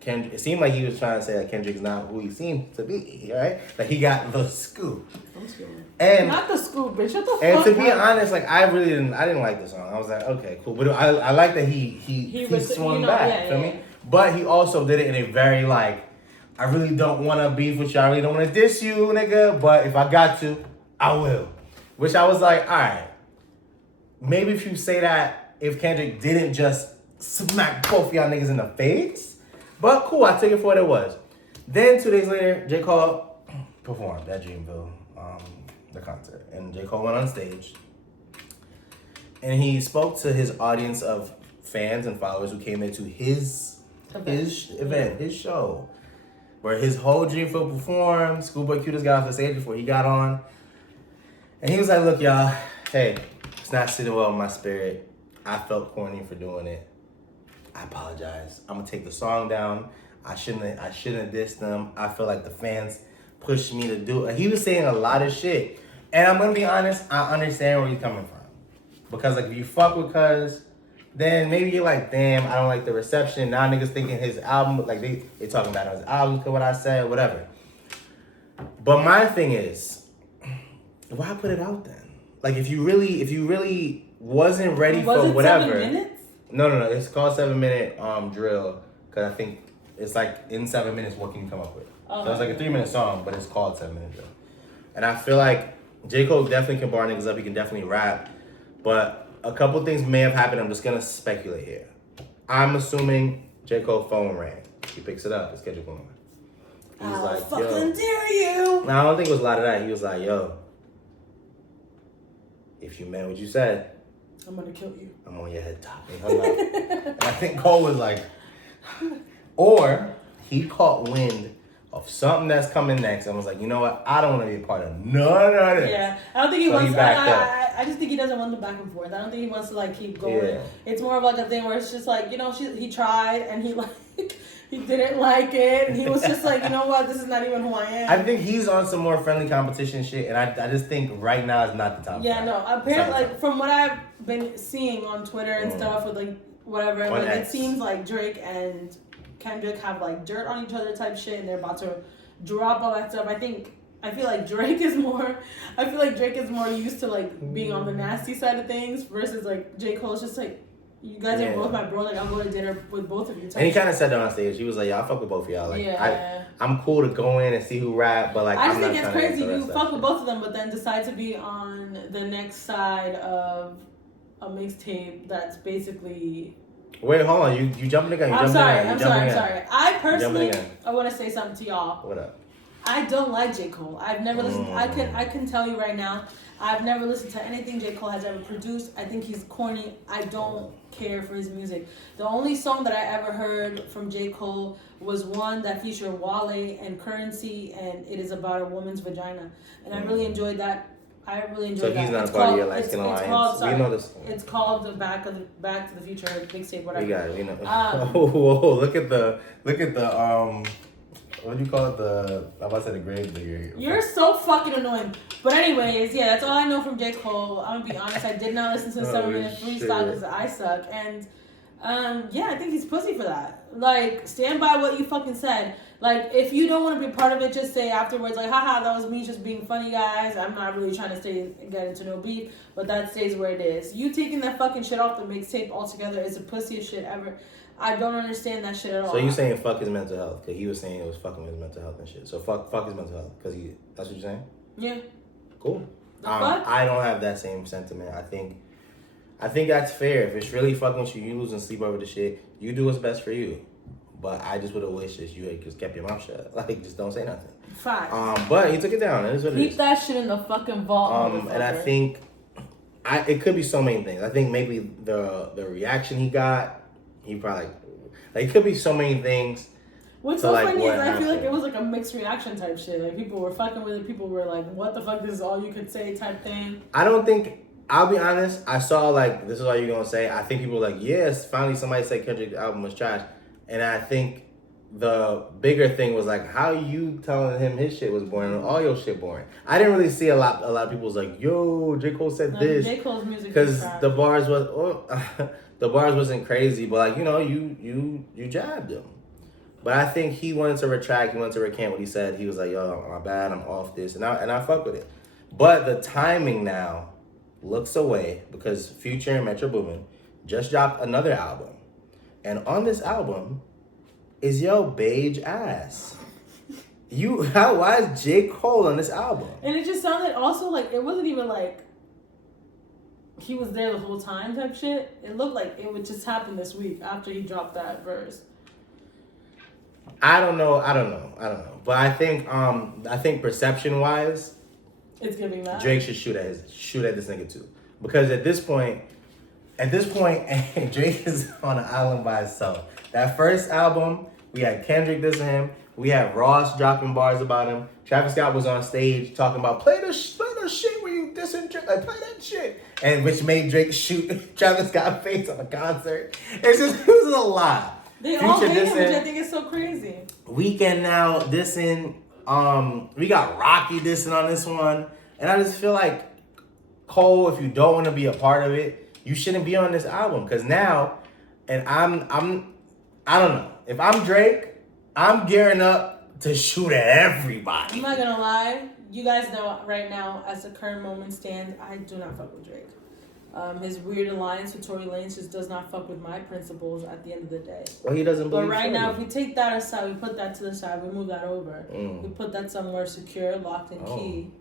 Kendrick. It seemed like he was trying to say that Kendrick's not who he seemed to be, right? Like he got the scoop. And not the scoop, bitch. Shut the fuck and to be up. honest, like I didn't like the song. I was like, okay, cool. But I like that he swung back. Feel me? But he also did it in a very like, I really don't want to beef with you. I really don't want to diss you, nigga. But if I got to, I will. Which I was like, all right. Maybe if you say that, if Kendrick didn't just smack both of y'all niggas in the face. But cool, I took it for what it was. Then 2 days later, J. Cole performed at Dreamville, the concert. And J. Cole went on stage. And he spoke to his audience of fans and followers who came there to his event, his show. Where his whole Dreamville performed. Schoolboy Q just got off the stage before he got on. And he was like, look, y'all, hey, it's not sitting well in my spirit. I felt corny for doing it. I apologize. I'm gonna take the song down. I shouldn't have dissed them. I feel like the fans pushed me to do it. He was saying a lot of shit. And I'm gonna be honest, I understand where he's coming from. Because like if you fuck with Cuz, then maybe you're like, damn, I don't like the reception. Now niggas thinking his album, like they talking about his album, because what I said, whatever. But my thing is, why put it out then? Like if you really wasn't ready for whatever. 7 minutes? No. It's called 7-minute drill. Because I think it's like in 7 minutes, what can you come up with? So it's like a 3-minute song, but it's called 7-minute drill. And I feel like J. Cole definitely can bar niggas up. He can definitely rap. But a couple things may have happened. I'm just going to speculate here. I'm assuming J. Cole's phone rang. He picks it up. It's Kendrick Lamar. He's like, fucking dare you. Now, I don't think it was a lot of that. He was like, yo, if you meant what you said, I'm gonna kill you. I'm on your head top. And hung up. And I think Cole was like, or he caught wind of something that's coming next and was like, you know what? I don't want to be a part of none of this. Yeah, I don't think he wants. I just think he doesn't want the back and forth. I don't think he wants to like keep going. Yeah. It's more of like a thing where it's just like, you know, he tried and he like he didn't like it and he was just like, you know what? This is not even who I am. I think he's on some more friendly competition shit, and I just think right now is not the time. Yeah, no. Apparently, like from what I've been seeing on Twitter and stuff with like whatever, like, it seems like Drake and Kendrick have like dirt on each other type shit, and they're about to drop all that stuff. I feel like Drake is more used to like being on the nasty side of things versus like J. Cole's just like, you guys are both my bro, like I'll go to dinner with both of you. And he kind of said that on stage. He was like, "Yeah, I fuck with both of y'all. Like, yeah. I'm cool to go in and see who rap, but like, I just I'm think not it's trying crazy. to You fuck with both of them, but then decide to be on the next side of a mixtape that's basically. Wait, hold on. You jumping again? I'm sorry. I personally, I want to say something to y'all. What up? I don't like J. Cole. I've never listened. I can tell you right now, I've never listened to anything J. Cole has ever produced. I think he's corny. I don't care for his music. The only song that I ever heard from J. Cole was one that featured Wale and Currency, and it is about a woman's vagina. And I really enjoyed that. I really enjoyed that. So he's not a part of your Light Skin Alliance. We know this. It's called the Back to the Future mixtape, whatever. We got it. We know. Whoa! Look at the what do you call it? I'm about to say the grave digger. You're so fucking annoying. But anyways, yeah, that's all I know from J. Cole. I'm gonna be honest, I did not listen to the 7-minute freestyle because I suck. And yeah, I think he's pussy for that. Like, stand by what you fucking said. Like, if you don't want to be part of it, just say afterwards, like, haha, that was me just being funny, guys. I'm not really trying to get into no beef, but that stays where it is. You taking that fucking shit off the mixtape altogether is the pussiest shit ever. I don't understand that shit at all. So you saying fuck his mental health? Because he was saying it was fucking his mental health and shit. So fuck his mental health. Because that's what you're saying? Yeah. Cool. I don't have that same sentiment. I think that's fair. If it's really fucking with you, you losing sleep over the shit, you do what's best for you. But I just would have wished that you had just kept your mouth shut. Like, just don't say nothing. Fact. But he took it down. It is what it is. Keep that shit in the fucking vault. And I think it could be so many things. I think maybe the reaction he got, he probably like it could be so many things. What's so funny is I feel like it was like a mixed reaction type shit. Like, people were fucking with it. People were like, "What the fuck? This is all you could say," type thing. I don't think. I'll be honest. I saw like this is all you're gonna say. I think people were like, "Yes, finally somebody said Kendrick's album was trash." And I think the bigger thing was like, how you telling him his shit was boring and all your shit boring? I didn't really see a lot of people was like, yo, J. Cole said this. J. Cole's music because the bars wasn't crazy, but like, you know, you jabbed him. But I think he wanted to retract, he wanted to recant what he said. He was like, yo, my bad, I'm off this, and I fuck with it. But the timing now looks away because Future and Metro Boomin just dropped another album. And on this album is yo beige ass. Why is J. Cole on this album? And it just sounded also like it wasn't even like he was there the whole time type shit. It looked like it would just happen this week after he dropped that verse. I don't know. But I think perception wise, it's giving that. Drake should shoot at this nigga too. Because at this point, Drake is on an island by himself. That first album, we had Kendrick dissing him. We had Ross dropping bars about him. Travis Scott was on stage talking about play the shit where you dissing Drake, like play that shit, and which made Drake shoot Travis Scott's face on the concert. It was a lot. They all hate him, which I think is so crazy. Weekend now dissing. We got Rocky dissing on this one, and I just feel like Cole, if you don't want to be a part of it, you shouldn't be on this album. Because now, and I don't know. If I'm Drake, I'm gearing up to shoot at everybody. I'm not gonna lie. You guys know right now, as the current moment stands, I do not fuck with Drake. His weird alliance with Tory Lanez just does not fuck with my principles at the end of the day. Well, he doesn't believe. But right now, if we take that aside, we put that to the side, we move that over. We put that somewhere secure, locked and key.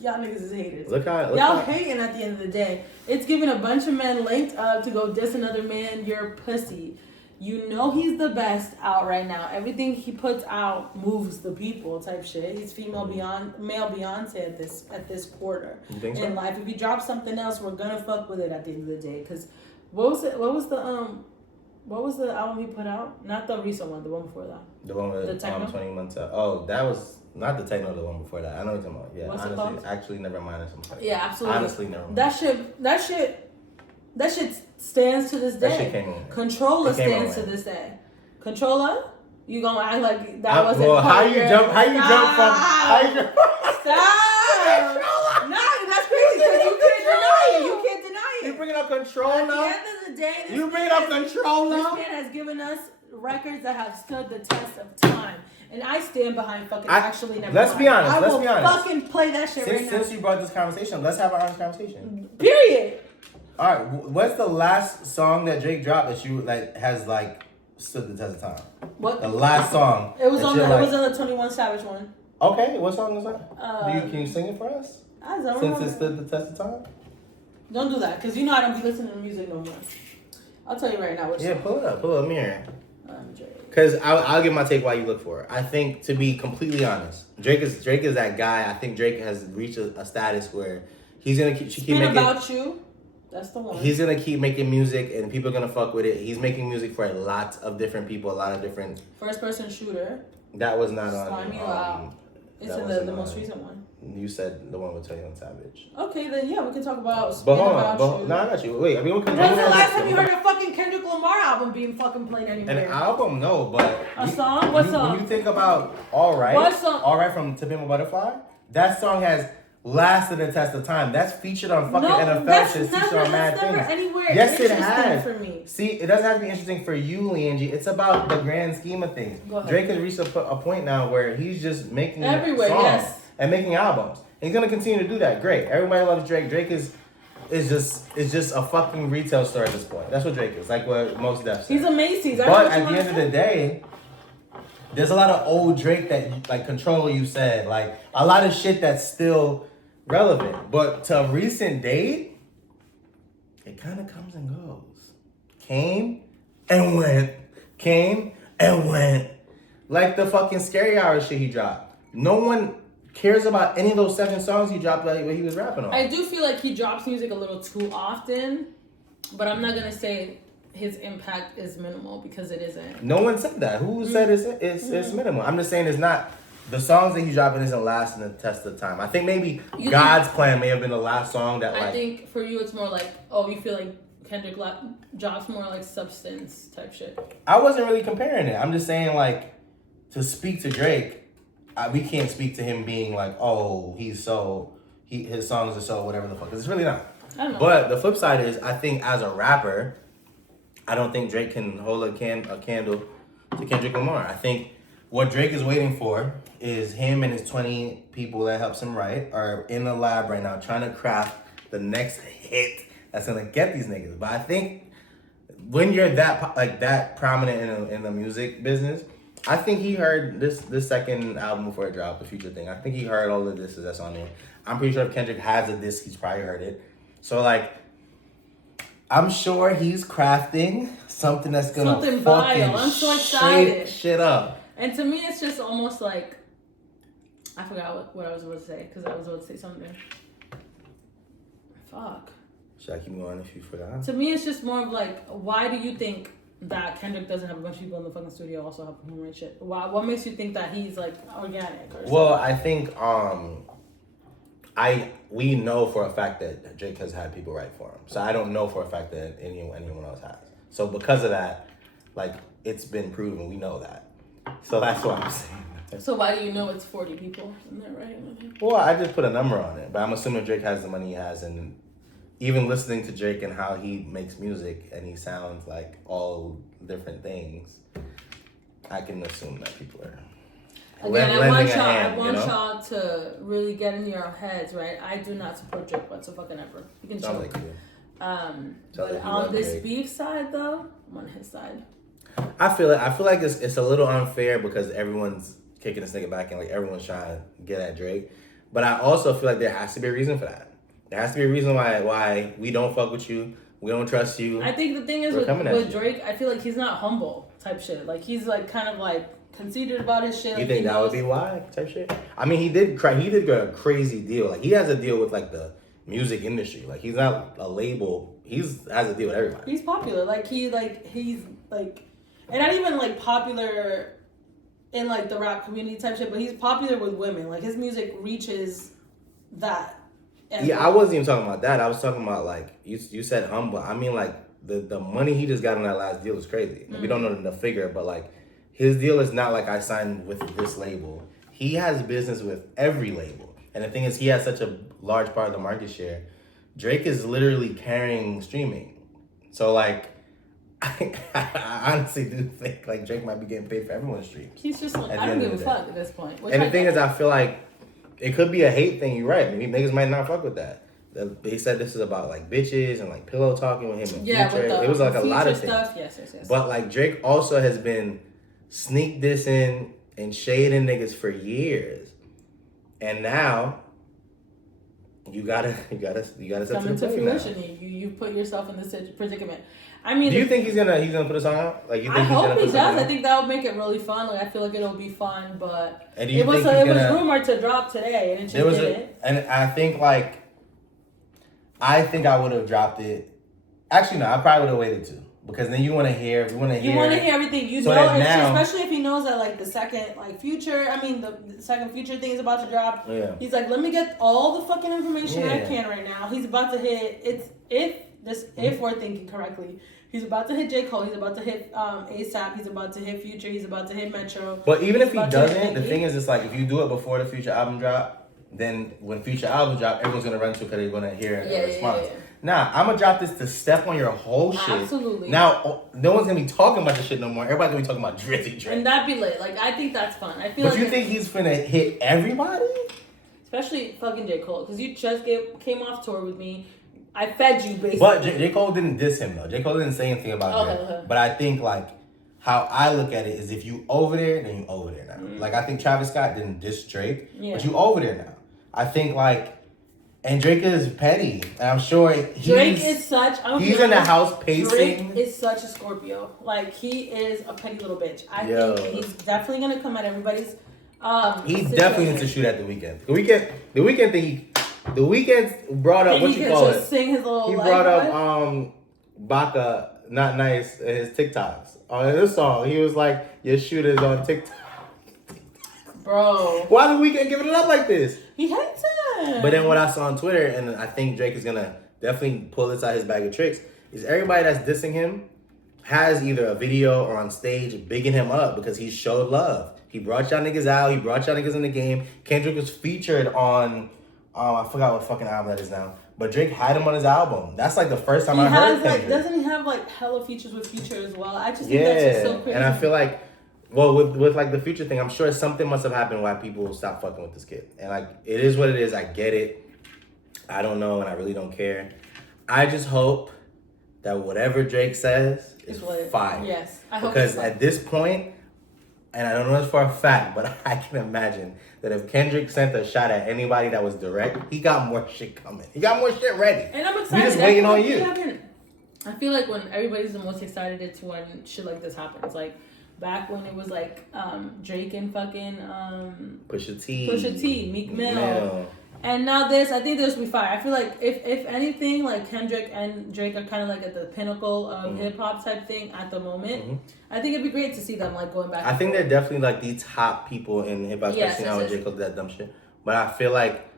Y'all niggas is haters. Y'all hating at the end of the day. It's giving a bunch of men linked up to go diss another man. You're pussy. You know he's the best out right now. Everything he puts out moves the people type shit. He's male Beyonce at this quarter in life. If he drops something else, we're gonna fuck with it at the end of the day. Cause what was the album he put out? Not the recent one, the one before that. The one with 20 months out. Oh, that was not the techno, the one before that. I know what you're talking about. Yeah, what's honestly, actually, never mind. Yeah, absolutely. Honestly, never mind. That shit stands to this day. That shit came on. Controller stands to this day. Controller, you gonna act like that wasn't well, part how you jump from Stop. No, that's crazy because you can't deny it. You can't deny it. You bringing up Control now? At the end of the day, you bringing up Control now? This man has given us records that have stood the test of time. And I stand behind fucking actually never Let's be honest. I will fucking play that shit right now. Since you brought this conversation, let's have an honest conversation. Period. All right, what's the last song that Drake dropped that you like has like stood the test of time? What? The last song. It was on the 21 Savage one. Okay, what song is that? Can you sing it for us? I don't Since remember. it stood the test of time. Don't do that, cause you know I don't be listening to music no more. I'll tell you right now. Yeah, pull it up, mirror. Because I'll give my take why you look for it. I think, to be completely honest, Drake is that guy. I think Drake has reached a status where he's gonna keep making About You. That's the one. He's gonna keep making music, and people are gonna fuck with it. He's making music for a lot of different people, a lot of different. First person shooter. That was not on. It's in the most recent one. You said the one with 21 Savage. Okay, then yeah, we can talk about. But hold on, no, I got you. Wait, I mean, when's the last time you heard a fucking Kendrick Lamar album being fucking played anywhere? An album, no, but a song. What song? When you think about All Right, what song? All Right from To Pimp a Butterfly, that song has lasted the test of time. That's featured on fucking NFL shit. Featured on mad things. Anywhere yes, it has. For me. See, it doesn't have to be interesting for you, Leangie. It's about the grand scheme of things. Drake has reached a point now where he's just making songs and making albums. And he's gonna continue to do that. Great. Everybody loves Drake. Drake is just a fucking retail store at this point. That's what Drake is. Like what most Def said. He's amazing. But at the end of the day, there's a lot of old Drake that like Control You said. Like a lot of shit that's still relevant. But to recent date, it kind of comes and goes. Came and went. Came and went. Like the fucking Scary Hour shit he dropped. No one cares about any of those 7 songs he dropped that he was rapping on. I do feel like he drops music a little too often, but I'm not gonna say his impact is minimal because it isn't. No one said that. Who said it's minimal? I'm just saying it's not. The songs that he's dropping isn't lasting the test of time. I think maybe God's Plan may have been the last song that I think for you it's more like, you feel like Kendrick drops more like substance type shit. I wasn't really comparing it. I'm just saying like to speak to Drake, we can't speak to him being like, his songs are so whatever the fuck. It's really not. I don't know. But the flip side is, I think as a rapper, I don't think Drake can hold a candle to Kendrick Lamar. I think what Drake is waiting for is him and his 20 people that helps him write are in the lab right now trying to craft the next hit that's gonna get these niggas. But I think when you're that prominent in the music business, I think he heard this second album before it dropped, the Future thing. I think he heard all the discs that's on there. I'm pretty sure if Kendrick has a disc, he's probably heard it. So like, I'm sure he's crafting something that's gonna I'm so excited. Shit up. And to me, it's just almost like, I forgot what I was about to say because I was about to say something. Fuck. Should I keep going if you forgot? To me, it's just more of like, why do you think that Kendrick doesn't have a bunch of people in the fucking studio also helping him write shit? Why? What makes you think that he's like organic? Well, I think we know for a fact that Drake has had people write for him. So I don't know for a fact that anyone else has. So because of that, like it's been proven, we know that. So that's what I'm saying. So why do you know it's 40 people in there writing with him? Well, I just put a number on it, but I'm assuming Drake has the money he has, and even listening to Drake and how he makes music and he sounds like all different things, I can assume that people are. Again, I want y'all to really get in your heads, right? I do not support Drake whatsoever. You can choke. But on this beef side, though, I'm on his side. I feel like it's a little unfair because everyone's kicking this nigga back and like everyone's trying to get at Drake. But I also feel like there has to be a reason for that. There has to be a reason why we don't fuck with you. We don't trust you. I think the thing is with Drake, I feel like he's not humble type shit. Like he's like kind of like conceited about his shit. You think that would be why type shit? I mean, he did get a crazy deal. Like he has a deal with like the music industry. Like he's not a label. Has a deal with everybody. He's popular. And not even like popular in like the rap community type shit, but he's popular with women. Like his music reaches that. Yeah, I wasn't even talking about that. I was talking about like you said humble. I mean like the money he just got on that last deal is crazy. Mm-hmm. We don't know the figure, but like his deal is not like I signed with this label. He has business with every label. And the thing is, he has such a large part of the market share. Drake is literally carrying streaming. So like, I honestly do think like Drake might be getting paid for everyone's streams. He's just like, I don't give a fuck at this point. And the thing is, I feel like it could be a hate thing. You're right. Maybe niggas might not fuck with that. They said this is about like bitches and like pillow talking with him and Future. It was like a lot of stuff. things. Yes. But like Drake also has been sneak dissing and shading niggas for years. And now you gotta set come to into the plate now. fruition. You put yourself in this predicament. I mean, do you think he's gonna put a song out? Like, you think I he's gonna hope put he does. out? I think that would make it really fun. Like, I feel like it'll be fun, but And do you it was think he's gonna, rumored to drop today, and it just didn't. And I think I would have dropped it. Actually, no, I probably would have waited too, because then you want to hear everything. You so know, now, especially if he knows that like the second Future thing is about to drop. Yeah. He's like, let me get all the fucking information I can right now. He's about to hit. If we're thinking correctly. He's about to hit J.Cole. He's about to hit ASAP. He's about to hit Future. He's about to hit Metro. But even if he doesn't, the thing is, it's like if you do it before the Future album drop, then when Future album drop, everyone's gonna run to it because they're gonna hear a response. Yeah. Nah, I'm gonna drop this to step on your whole shit. Absolutely. Now, no one's gonna be talking about this shit no more. Everybody's gonna be talking about Drizzy Drake. And that'd be lit. Like, I think that's fun. I feel. But you think he's gonna hit everybody? Especially fucking J.Cole, because you just came off tour with me. I fed you, basically. But J.Cole didn't diss him, though. J.Cole didn't say anything about Drake. Okay. But I think, like, how I look at it is if you over there, then you over there now. Mm-hmm. Like, I think Travis Scott didn't diss Drake, but you over there now. I think, like, and Drake is petty. And I'm sure he's in the house pacing. Drake is such a Scorpio. Like, he is a petty little bitch. I think he's definitely going to come at everybody's he definitely needs to shoot at the weekend. The weekend thing, The Weeknd brought up, what you call it? Sing his little he brought up Baka, Not Nice, in his TikToks. On this song, he was like, your shooters on TikTok. Bro. Why the Weeknd giving it up like this? He hates it. But then what I saw on Twitter, and I think Drake is going to definitely pull this out his bag of tricks, is everybody that's dissing him has either a video or on stage bigging him up because he showed love. He brought y'all niggas out. He brought y'all niggas in the game. Kendrick was featured on... I forgot what fucking album that is now. But Drake had him on his album. That's like the first time I heard Kendrick. Doesn't he have like hella features with Future as well? I just think that's just so crazy. And I feel like, well, with like the Future thing, I'm sure something must have happened why people stopped fucking with this kid. And like, it is what it is. I get it. I don't know, and I really don't care. I just hope that whatever Drake says is fire. Yes, I hope. Because at this point, and I don't know this for a fact, but I can imagine that if Kendrick sent a shot at anybody that was direct, he got more shit coming. He got more shit ready. And I'm excited. We just waiting on you. I feel like when everybody's the most excited, it's when shit like this happens. Like back when it was like Drake and fucking Pusha T, Meek Mill. And now I think this will be fire. I feel like if anything, like Kendrick and Drake are kind of like at the pinnacle of hip hop type thing at the moment. Mm-hmm. I think it'd be great to see them like going back. I think they're definitely like the top people in hip hop, especially now when J.Cole did that dumb shit. But I feel like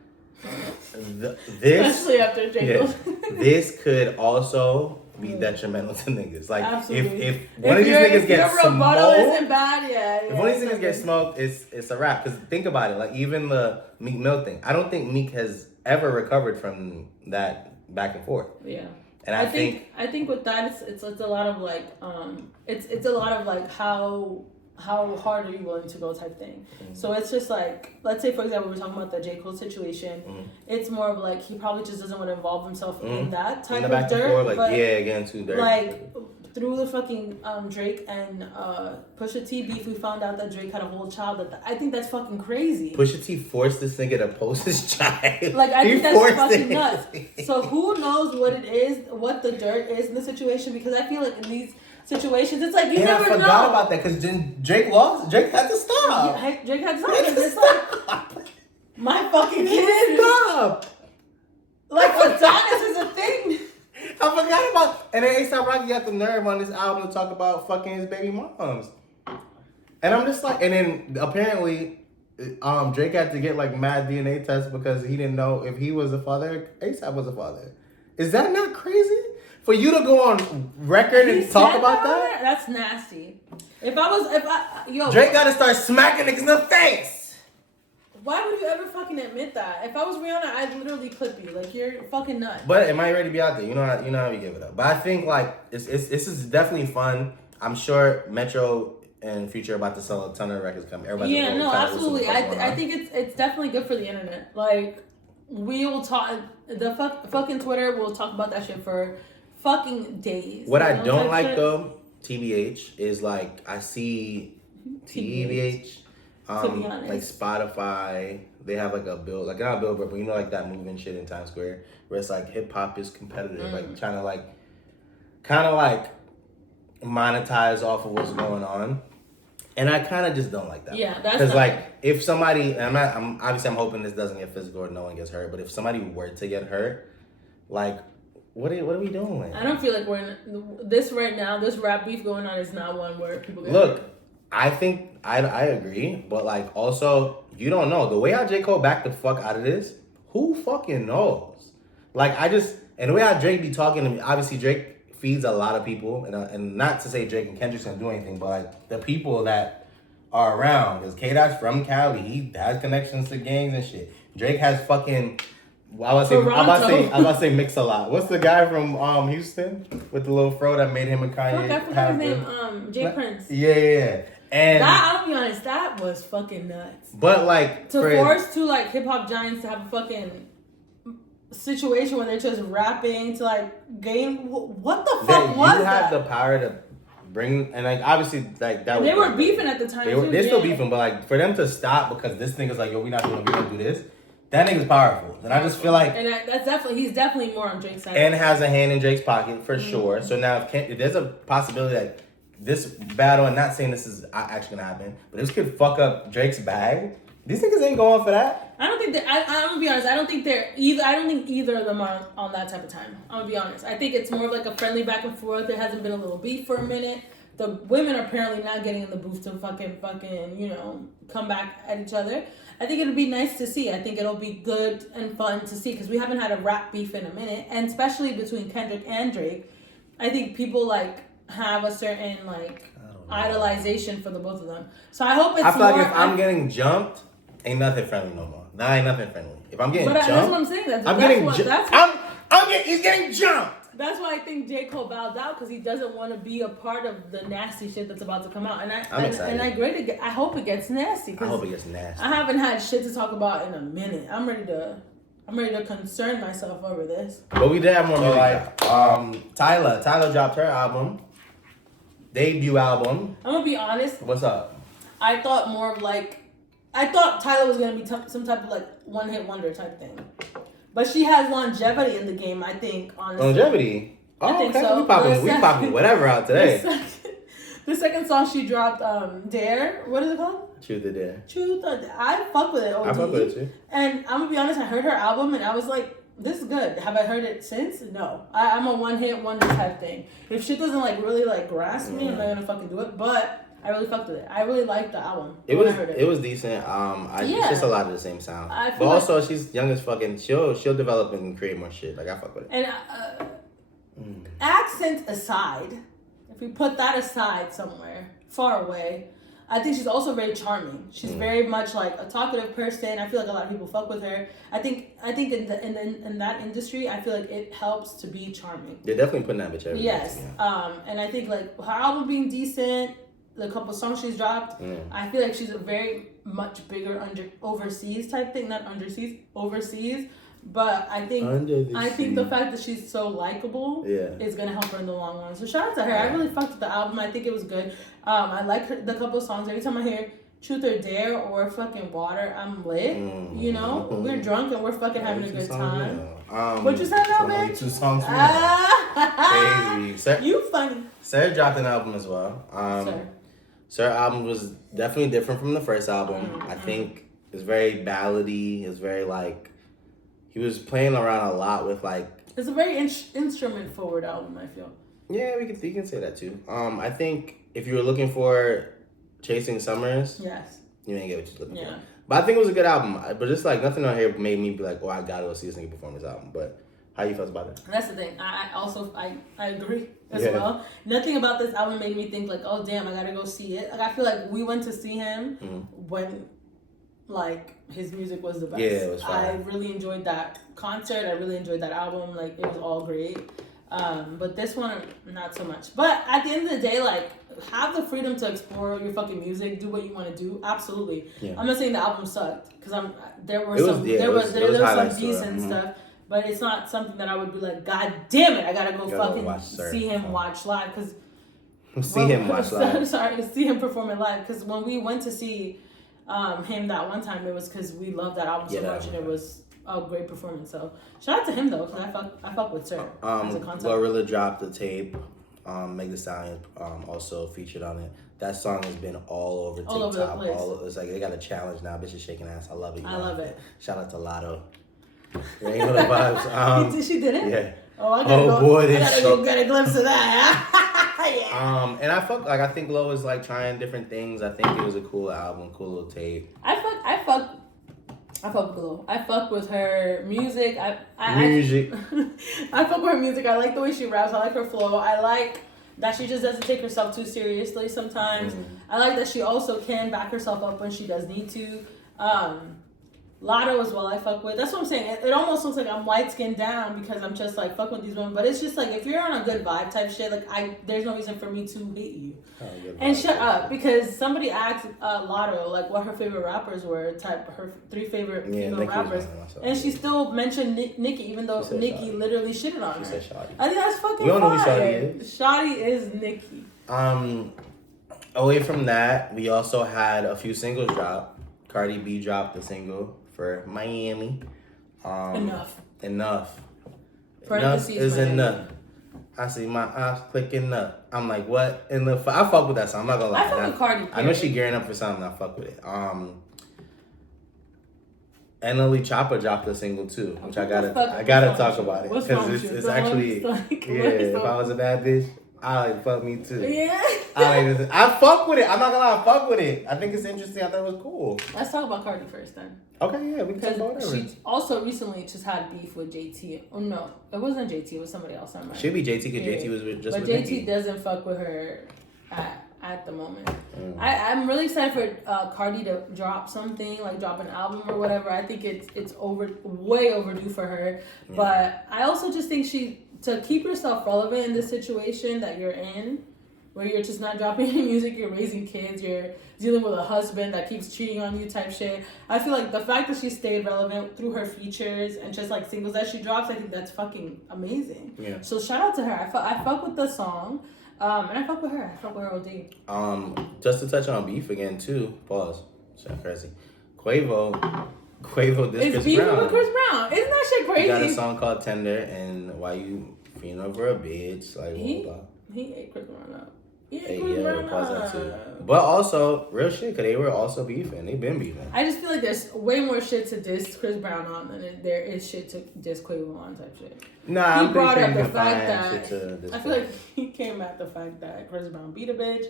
this, especially after J.Cole, this could also be detrimental to niggas. Like absolutely. if one of these niggas gets smoked, isn't bad, if one of these niggas gets smoked, it's a wrap. Because think about it, like even the Meek Mill thing, I don't think Meek has ever recovered from that back and forth. Yeah. And I think with that it's a lot of like it's a lot of like how hard are you willing to go type thing. Mm-hmm. So it's just like, let's say for example we're talking about the J.Cole situation. Mm-hmm. It's more of like he probably just doesn't want to involve himself in that type of dirt. Like again too dirty. Like through the fucking Drake and Pusha T beef, we found out that Drake had a whole child. I think that's fucking crazy. Pusha T forced this nigga to post his child. Like I think that's fucking nuts. So who knows what it is, what the dirt is in the situation? Because I feel like in these situations, it's like you never know. I forgot about that because Drake lost. Drake had to stop. Yeah, Drake had to stop. It's like my fucking kid. Stop. Like Adonis is a thing. I forgot about. And then A$AP Rocky got the nerve on this album to talk about fucking his baby moms. And I'm just like, and then apparently, Drake had to get like mad DNA tests because he didn't know if he was a father, A$AP was a father. Is that not crazy? For you to go on record and talk about that? That's nasty. Drake gotta start smacking niggas in the face. Why would you ever fucking admit that? If I was Rihanna, I'd literally clip you. Like, you're fucking nuts. But it might already be out there. You know how you give it up. But I think, like, this is definitely fun. I'm sure Metro and Future are about to sell a ton of records coming. Absolutely. I think it's definitely good for the internet. Like, we will talk... The fucking Twitter will talk about that shit for fucking days. What I don't like, though, TBH, is, like, I see TBH... To be honest. Like Spotify, they have like a bill, like not a billboard, but you know, like that moving shit in Times Square, where it's like hip hop is competitive, like trying to like, kind of like monetize off of what's going on. And I kind of just don't like that. Yeah, that's because like if somebody, and I'm obviously I'm hoping this doesn't get physical or no one gets hurt, but if somebody were to get hurt, like what are we doing? I don't feel like we're in this right now. This rap beef going on is not one where people get Look, hurt. I think I agree, but like also you don't know the way how J.Cole backed the fuck out of this. Who fucking knows? Like and the way how Drake be talking to me, obviously Drake feeds a lot of people, and not to say Drake and Kendrick's gonna do anything, but like the people that are around, because K.dot's from Cali, he has connections to gangs and shit. Drake has fucking, I'm about to say mix a lot. What's the guy from Houston with the little fro that made him and Kanye? I forgot his name. Jay Prince. Yeah. And that, I'll be honest, that was fucking nuts. But like force two like hip hop giants to have a fucking situation where they're just rapping to like game. What the fuck was that? You have the power to bring, and like obviously like that. They were beefing at the time. They're still beefing, but like for them to stop because this nigga's like, yo, we gonna do this. That nigga's powerful, and I just feel like, and he's definitely more on Drake's side, and has a hand in Drake's pocket for sure. So now if there's a possibility that this battle, and not saying this is actually gonna happen, but this could fuck up Drake's bag. These niggas ain't going for that. I don't think that. I'm gonna be honest. I don't think either of them are on that type of time. I'm gonna be honest. I think it's more of like a friendly back and forth. There hasn't been a little beef for a minute. The women are apparently not getting in the booth to fucking come back at each other. I think it'll be nice to see. I think it'll be good and fun to see because we haven't had a rap beef in a minute, and especially between Kendrick and Drake. I think people like have a certain like idolization for the both of them. So I hope it's. I feel like if I'm getting jumped. Ain't nothing friendly no more. Nah, ain't nothing friendly. If I'm getting jumped, that's what I'm saying. He's getting jumped. That's why I think J. Cole bowed out because he doesn't want to be a part of the nasty shit that's about to come out. And I'm excited. And I hope it gets nasty. I hope it gets nasty. I haven't had shit to talk about in a minute. I'm ready to concern myself over this. But we did have more music. Tyla dropped her album, debut album. I'm gonna be honest. What's up? I thought more of like. I thought Tyla was going to be some type of like one-hit wonder type thing. But she has longevity in the game, I think, honestly. Longevity? Oh, I think okay. So. We popping whatever out today. The second song she dropped, Dare. What is it called? Truth or Dare. Truth or Dare. I fuck with it. OD. I fuck with it too. And I'm going to be honest, I heard her album and I was like, this is good. Have I heard it since? No. I'm a one-hit wonder type thing. If shit doesn't like really like grasp me, I'm not going to fucking do it. But I really fucked with it. I really liked the album. It was decent. It's just a lot of the same sound. But also, she's young as fucking. She'll develop and create more shit. Like I fuck with it. And accent aside, if we put that aside somewhere far away, I think she's also very charming. She's very much like a talkative person. I feel like a lot of people fuck with her. I think in that industry, I feel like it helps to be charming. They're definitely putting that bitch everywhere. Yes. And I think like her album being decent. The couple songs she's dropped, I feel like she's a very much bigger overseas type thing, not underseas, overseas. But I think the fact that she's so likable is gonna help her in the long run. So shout out to her. I really fucked with the album. I think it was good. I like the couple songs. Every time I hear Truth or Dare or fucking Water, I'm lit. We're drunk and we're fucking having a good time. What you said now, man? 2 songs. Crazy. You funny. Sarah dropped an album as well. Sir album was definitely different from the first album. I think it's very ballady. It's very like he was playing around a lot with like. It's a very instrument forward album. I feel. Yeah, you can say that too. I think if you were looking for Chasing Summers, yes, you didn't get what you're looking for. But I think it was a good album. But just like nothing on here made me be like, oh, I gotta go see this nigga perform his album. But how you felt about it? That's the thing. I agree as well. Nothing about this album made me think like, oh damn, I gotta go see it. Like I feel like we went to see him when like his music was the best. Yeah, it was fun. I really enjoyed that concert. I really enjoyed that album. Like it was all great. But this one not so much. But at the end of the day, like have the freedom to explore your fucking music, do what you want to do. Absolutely. Yeah. I'm not saying the album sucked because there was some decent stuff. But it's not something that I would be like, God damn it, I gotta go fucking see him watch live. See him perform it live. Because when we went to see him that one time, it was because we loved that album so much, and it was a great performance. So shout out to him though, because I fuck with Sir as a concept. Glorilla dropped the tape. Meg Thee Stallion also featured on it. That song has been all over TikTok. All over the place. It's like they got a challenge now. Bitches shaking ass. I love it. I love it. Shout out to Lotto. Yeah, you know the vibes. She did it? Yeah. Oh, I gotta go get a glimpse of that. Yeah. And I think Lo was like trying different things. I think it was a cool album, cool little tape. I fuck with Lo. I fuck with her music. I fuck with her music. I like the way she raps. I like her flow. I like that she just doesn't take herself too seriously sometimes. I like that she also can back herself up when she does need to. Lotto as well, I fuck with. That's what I'm saying. It almost looks like I'm light skinned down because I'm just like fuck with these women. But it's just like if you're on a good vibe type shit, like there's no reason for me to hate you. And shut up, because somebody asked Lotto like what her favorite rappers were, her 3 favorite female rappers, and she still mentioned Nicki, even though Nicki literally shitted on her. I think that's fucking. We don't know who Shawty is. Shawty is Nicki. Away from that, we also had a few singles drop. Cardi B dropped a single for Miami. Enough. Enough is enough. I see my eyes clicking up. I'm like, what in the I fuck with that song. I'm not gonna lie. I fuck with Cardi. I know she gearing up for something. I fuck with it. And Lily Choppa dropped a single too, which I gotta talk about it because it's actually if I was a bad bitch, I like fuck me too. Yeah. I fuck with it. I'm not gonna lie, I fuck with it. I think it's interesting. I thought it was cool. Let's talk about Cardi first then. Okay, yeah, we can talk about whatever. She also recently just had beef with JT. Oh no, it wasn't JT. It was somebody else. Should be JT because JT was with JT Nicki. doesn't fuck with her at the moment. I'm really excited for Cardi to drop something, like drop an album or whatever. I think it's way overdue for her. Yeah. But I also just think to keep yourself relevant in this situation that you're in, where you're just not dropping any music, you're raising kids, you're dealing with a husband that keeps cheating on you type shit. I feel like the fact that she stayed relevant through her features and just like singles that she drops, I think that's fucking amazing. Yeah. So shout out to her. I fuck with the song. And I fuck with her. I fuck with her OD. Just to touch on beef again too. Pause. Sound crazy. Quavo this Chris Brown. It's beefing with Chris Brown. Isn't that shit crazy? He got a song called Tender, and why you feeling over a bitch? Like he ate Chris Brown up. But also, real shit, because they were also beefing. They've been beefing. I just feel like there's way more shit to diss Chris Brown on than there is shit to diss Quavo on type shit. Nah, he brought up the fact that I feel like he came at the fact that Chris Brown beat a bitch.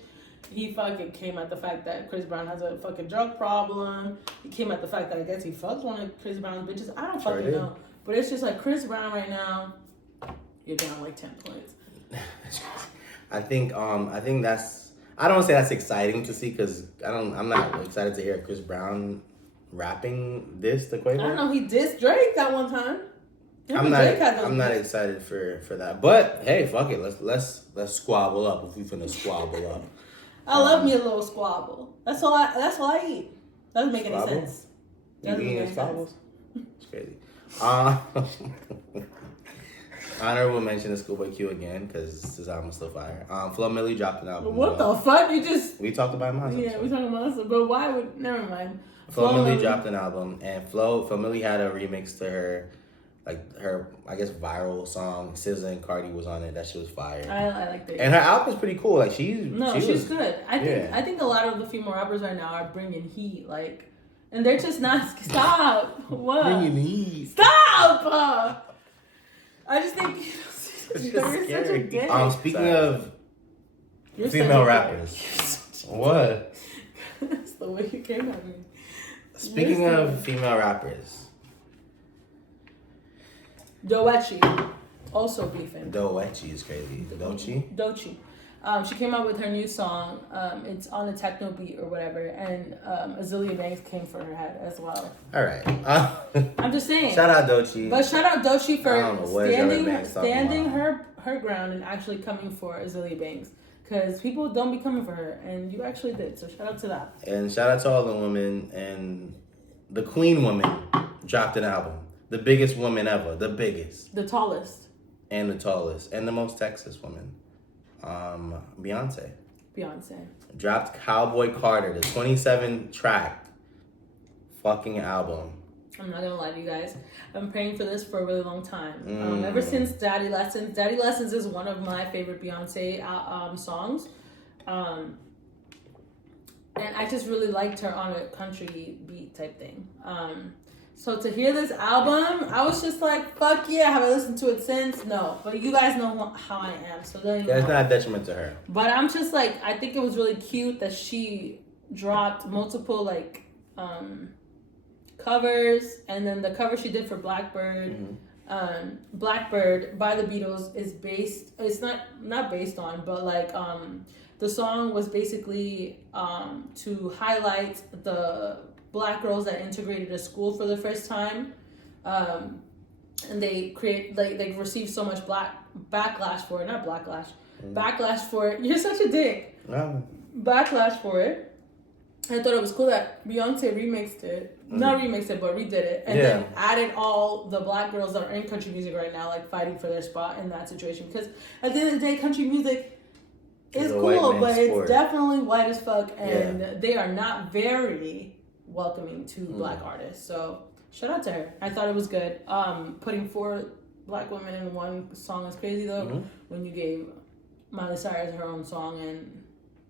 He fucking came at the fact that Chris Brown has a fucking drug problem. He came at the fact that I guess he fucked one of Chris Brown's bitches. I don't fucking know. But it's just like Chris Brown right now, you're down like 10 points. I think that's. I don't say that's exciting to see because I'm not excited to hear Chris Brown rapping this to Quavo. I don't know. He dissed Drake that one time. I'm not excited for that. But hey, fuck it. Let's squabble up if we finna squabble up. I love me a little squabble. That's all I eat. Doesn't make any sense. You eating squabbles? It's crazy. Honorable mention to Schoolboy Q again because this album is still fire. Flo Milli dropped an album. What the fuck? We talked about it last episode. We talking about this, but why would? Never mind. Flo Milli dropped an album, and Flo Milli had a remix to her, I guess viral song. SZA and Cardi was on it. That shit was fire. I liked it. And her album's pretty cool. Like she's good. I think a lot of the female rappers right now are bringing heat. Like, and they're just not. Stop. What? Bringing heat. Stop. I just think you're such a gay. Speaking of female rappers, what? That's the way you came at me. Speaking of female rappers, Doechii also beefing. Doechii is crazy. Doechii. She came out with her new song. It's on a techno beat or whatever, and Azealia Banks came for her head as well. All right. I'm just saying. Shout out Doechii. But shout out Doechii for standing her ground and actually coming for Azealia Banks. Because people don't be coming for her, and you actually did. So shout out to that. And shout out to all the women. And the Queen woman dropped an album. The biggest woman ever. The biggest. The tallest. And the tallest. And the most Texas woman. Beyonce dropped Cowboy Carter, the 27 track fucking album. I'm not gonna lie to you guys. I've been praying for this for a really long time. Ever since Daddy Lessons. Daddy Lessons is one of my favorite Beyonce songs. And I just really liked her on a country beat type thing. So to hear this album, I was just like, fuck yeah. Have I listened to it since? No. But you guys know how I am. So then it's not a detriment to her. But I'm just like, I think it was really cute that she dropped multiple like covers, and then the cover she did for Blackbird. Blackbird by the Beatles is based, it's not based on, but like the song was basically to highlight the Black girls that integrated a school for the first time, and they received so much backlash for it. Not backlash, backlash for it. You're such a dick. Backlash for it. I thought it was cool that Beyonce remixed it. Not remixed it, but redid it. And then added all the Black girls that are in country music right now, like fighting for their spot in that situation. Because at the end of the day, country music is cool, but it's definitely white as fuck. And they are not very welcoming to Black artists. So shout out to her. I thought it was good. Putting 4 Black women in one song is crazy, though. When you gave Miley Cyrus her own song and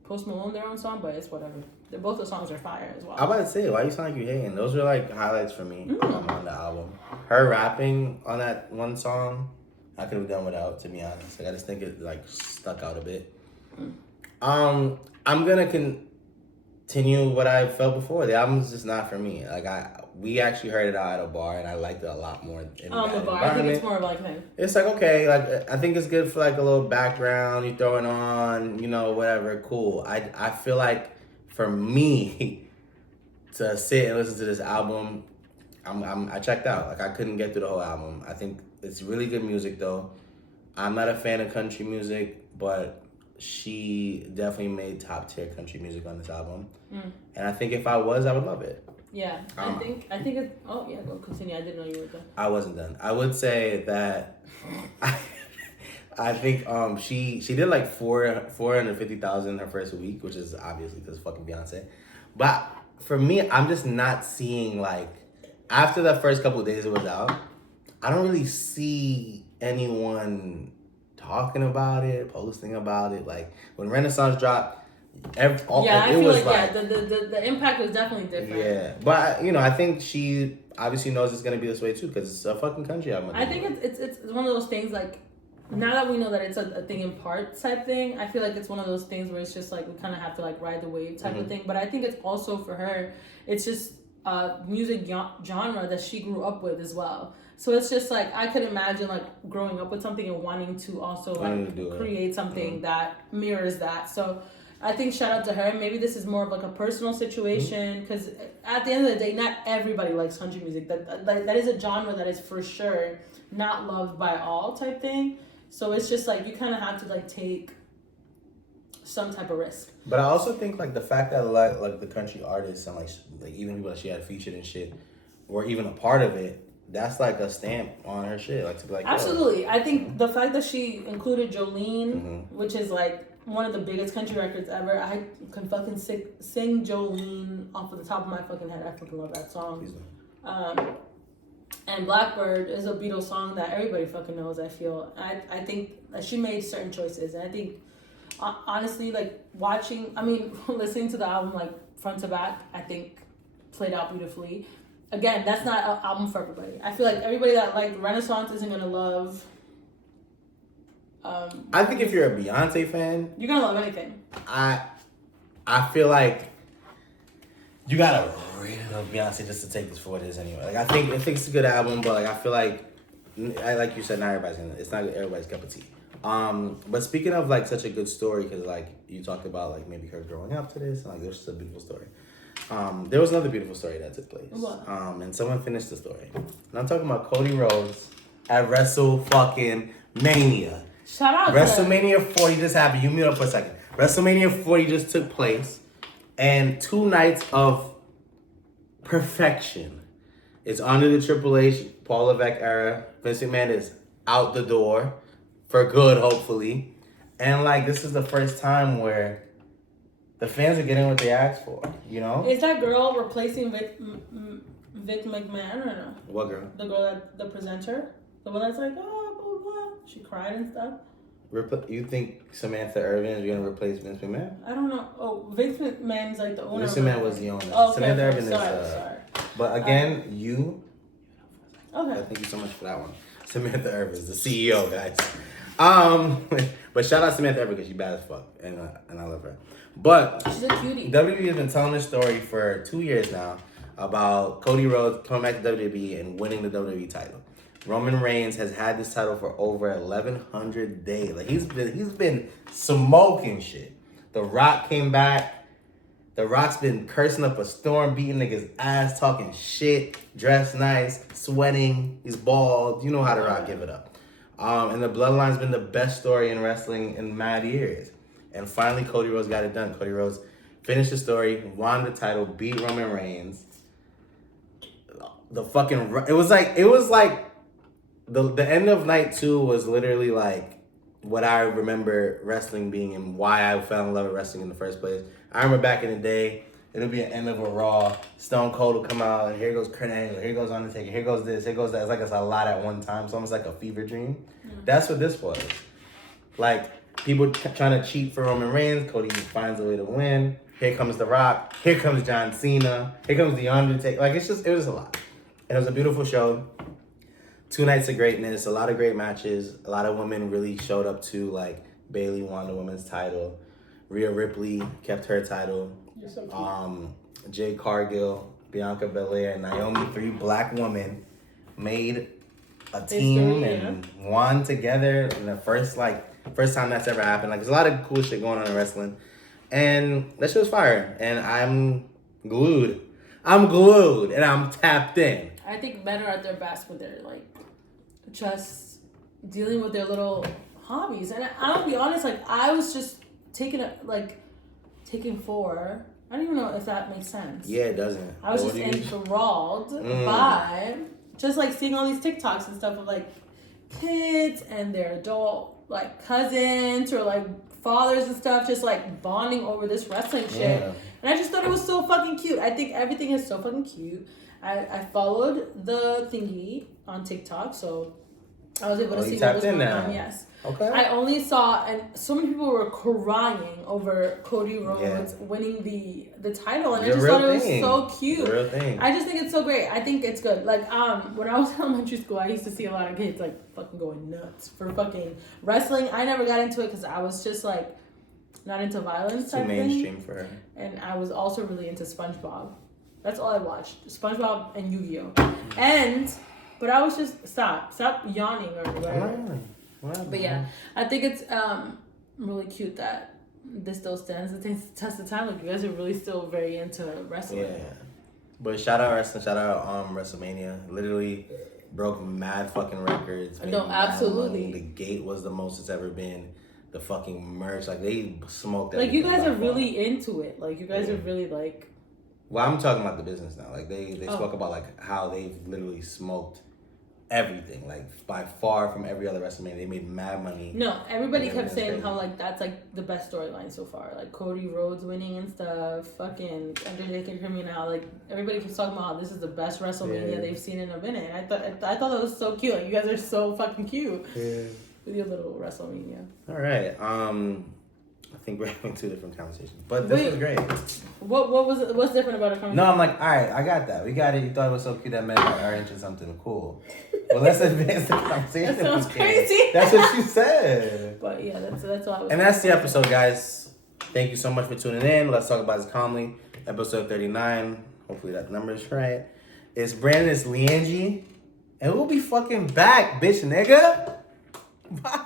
Post Malone their own song, but it's whatever. Both the songs are fire as well. I'm about to say, why you sound like you hating? Those were like highlights for me on the album. Her rapping on that one song, I could have done without, to be honest. Like, I just think it like stuck out a bit. I'm gonna continue what I felt before. The album's just not for me. Like we actually heard it out at a bar, and I liked it a lot more. In the bar, I think it's more of like him. It's like, okay, like I think it's good for like a little background. You throw it on, you know, whatever, cool. I feel like for me to sit and listen to this album, I checked out. Like I couldn't get through the whole album. I think it's really good music though. I'm not a fan of country music, but she definitely made top tier country music on this album. And I think if I was, I would love it. Yeah, I think it's. Oh yeah, go continue. I didn't know you were done. I wasn't done. I would say that I think she did like 450,000 her first week, which is obviously because fucking Beyonce. But for me, I'm just not seeing like after the first couple of days it was out, I don't really see anyone talking about it, posting about it. Like when Renaissance dropped. I feel like the impact was definitely different. Yeah, but you know, I think she obviously knows it's gonna be this way too because it's a fucking country album. I think it's one of those things like now that we know that it's a thing in part type thing. I feel like it's one of those things where it's just like we kind of have to like ride the wave type of thing. But I think it's also for her, it's just a music genre that she grew up with as well. So it's just like I could imagine like growing up with something and wanting to also like create something that mirrors that. So. I think shout out to her. Maybe this is more of like a personal situation because at the end of the day, not everybody likes country music. That is a genre that is for sure not loved by all type thing. So it's just like you kind of have to like take some type of risk. But I also think like the fact that like the country artists and like even people that she had featured and shit were even a part of it. That's like a stamp on her shit. Like to be like absolutely. I think the fact that she included Jolene, which is like one of the biggest country records ever. I can fucking sing Jolene off of the top of my fucking head. I fucking love that song. And Blackbird is a Beatles song that everybody fucking knows, I feel. I think that she made certain choices. And I think, honestly, like listening to the album like front to back, I think played out beautifully. Again, that's not an album for everybody. I feel like everybody that like Renaissance isn't going to love... I think if you're a Beyonce fan, you're gonna love anything. I feel like you gotta really love Beyonce just to take this for what it is anyway. Like I think it's a good album, but like I feel like you said, not everybody's gonna. It's not everybody's cup of tea. But speaking of like such a good story, because like you talked about like maybe her growing up to this, and like there's just a beautiful story. There was another beautiful story that took place. What? And someone finished the story. And I'm talking about Cody Rhodes at WrestleMania. Shout out WrestleMania 40 just happened. You mute up for a second. WrestleMania 40 just took place. And 2 nights of perfection. It's under the Triple H, Paul Levesque era. Vince McMahon is out the door. For good, hopefully. And like, this is the first time where the fans are getting what they asked for, you know? Is that girl replacing Vic McMahon or no? What girl? The girl the presenter? The one that's like, oh, blah, blah. She cried and stuff. You think Samantha Irvin is going to replace Vince McMahon? I don't know. Oh, Vince McMahon's like the owner. Vince McMahon was the owner. Oh, okay, Samantha okay. Irvin Sorry. But again, you... Okay. Thank you so much for that one. Samantha Irvin is the CEO, guys. But shout out Samantha Irvin because she's bad as fuck. And I love her. But... She's a cutie. WWE has been telling this story for 2 years now about Cody Rhodes coming back to WWE and winning the WWE title. Roman Reigns has had this title for over 1,100 days. Like he's been smoking shit. The Rock came back. The Rock's been cursing up a storm, beating niggas' ass, talking shit, dressed nice, sweating. He's bald. You know how The Rock give it up. And the Bloodline's been the best story in wrestling in mad years. And finally, Cody Rhodes got it done. Cody Rhodes finished the story, won the title, beat Roman Reigns. It was like. The end of night 2 was literally like what I remember wrestling being and why I fell in love with wrestling in the first place. I remember back in the day, it'll be an end of a Raw. Stone Cold will come out, and here goes Kurt Angle, here goes Undertaker, here goes this, here goes that. It's like it's a lot at one time. It's almost like a fever dream. That's what this was. Like people trying to cheat for Roman Reigns. Cody finds a way to win. Here comes The Rock. Here comes John Cena. Here comes The Undertaker. Like it was a lot. And it was a beautiful show. 2 nights of greatness, a lot of great matches. A lot of women really showed up too. Like Bayley won the women's title. Rhea Ripley kept her title. You're so cute. Jade Cargill, Bianca Belair, and Naomi, 3 black women, made a team and won together in the first time that's ever happened. Like there's a lot of cool shit going on in wrestling. And that shit was fire. And I'm glued. And I'm tapped in. I think men are at their best when they're like just dealing with their little hobbies. And I'll be honest, like I was just taking 4. I don't even know if that makes sense. Yeah, it doesn't. I was just enthralled by just like seeing all these TikToks and stuff of like kids and their adult like cousins or like fathers and stuff just like bonding over this wrestling shit. Yeah. And I just thought it was so fucking cute. I think everything is so fucking cute. I followed the thingy on TikTok, so I was able to see what was going on. Yes. Okay. I only saw, and so many people were crying over Cody Rhodes winning the title, and I just thought it was so cute. Real thing. I just think it's so great. I think it's good. Like when I was in elementary school, I used to see a lot of kids like fucking going nuts for fucking wrestling. I never got into it because I was just like not into violence type thing. Too mainstream for her. And I was also really into SpongeBob. That's all I watched. SpongeBob and Yu-Gi-Oh. But I was just stop yawning or whatever. But yeah, I think it's really cute that this still stands the test of time. Like you guys are really still very into wrestling. Yeah. But shout out wrestling, shout out WrestleMania. Literally broke mad fucking records. No, absolutely. The gate was the most it's ever been. The fucking merch, like they smoked that. Like you guys are really into it. Like you guys are really like. Well, I'm talking about the business now. Like they spoke about like how they've literally smoked everything, like by far from every other WrestleMania. They made mad money. No, everybody kept saying how like that's like the best storyline so far. Like Cody Rhodes winning and stuff, fucking Undertaker coming out. Like everybody keeps talking about how this is the best WrestleMania they've seen in a minute. And I thought that was so cute. Like you guys are so fucking cute. Yeah. With your little WrestleMania. All right. I think we're having 2 different conversations, but this was great. What's different about a conversation? No, I'm like, all right, I got that. We got it. You thought it was so cute that men are into something cool. Well, let's advance the conversation. That sounds crazy. That's what she said. But yeah, that's all I was. And that's the episode, guys. Thank you so much for tuning in. Let's talk about this calmly. Episode 39. Hopefully that number is right. It's Brandon. It's Leangie, and we'll be fucking back, bitch, nigga. Bye.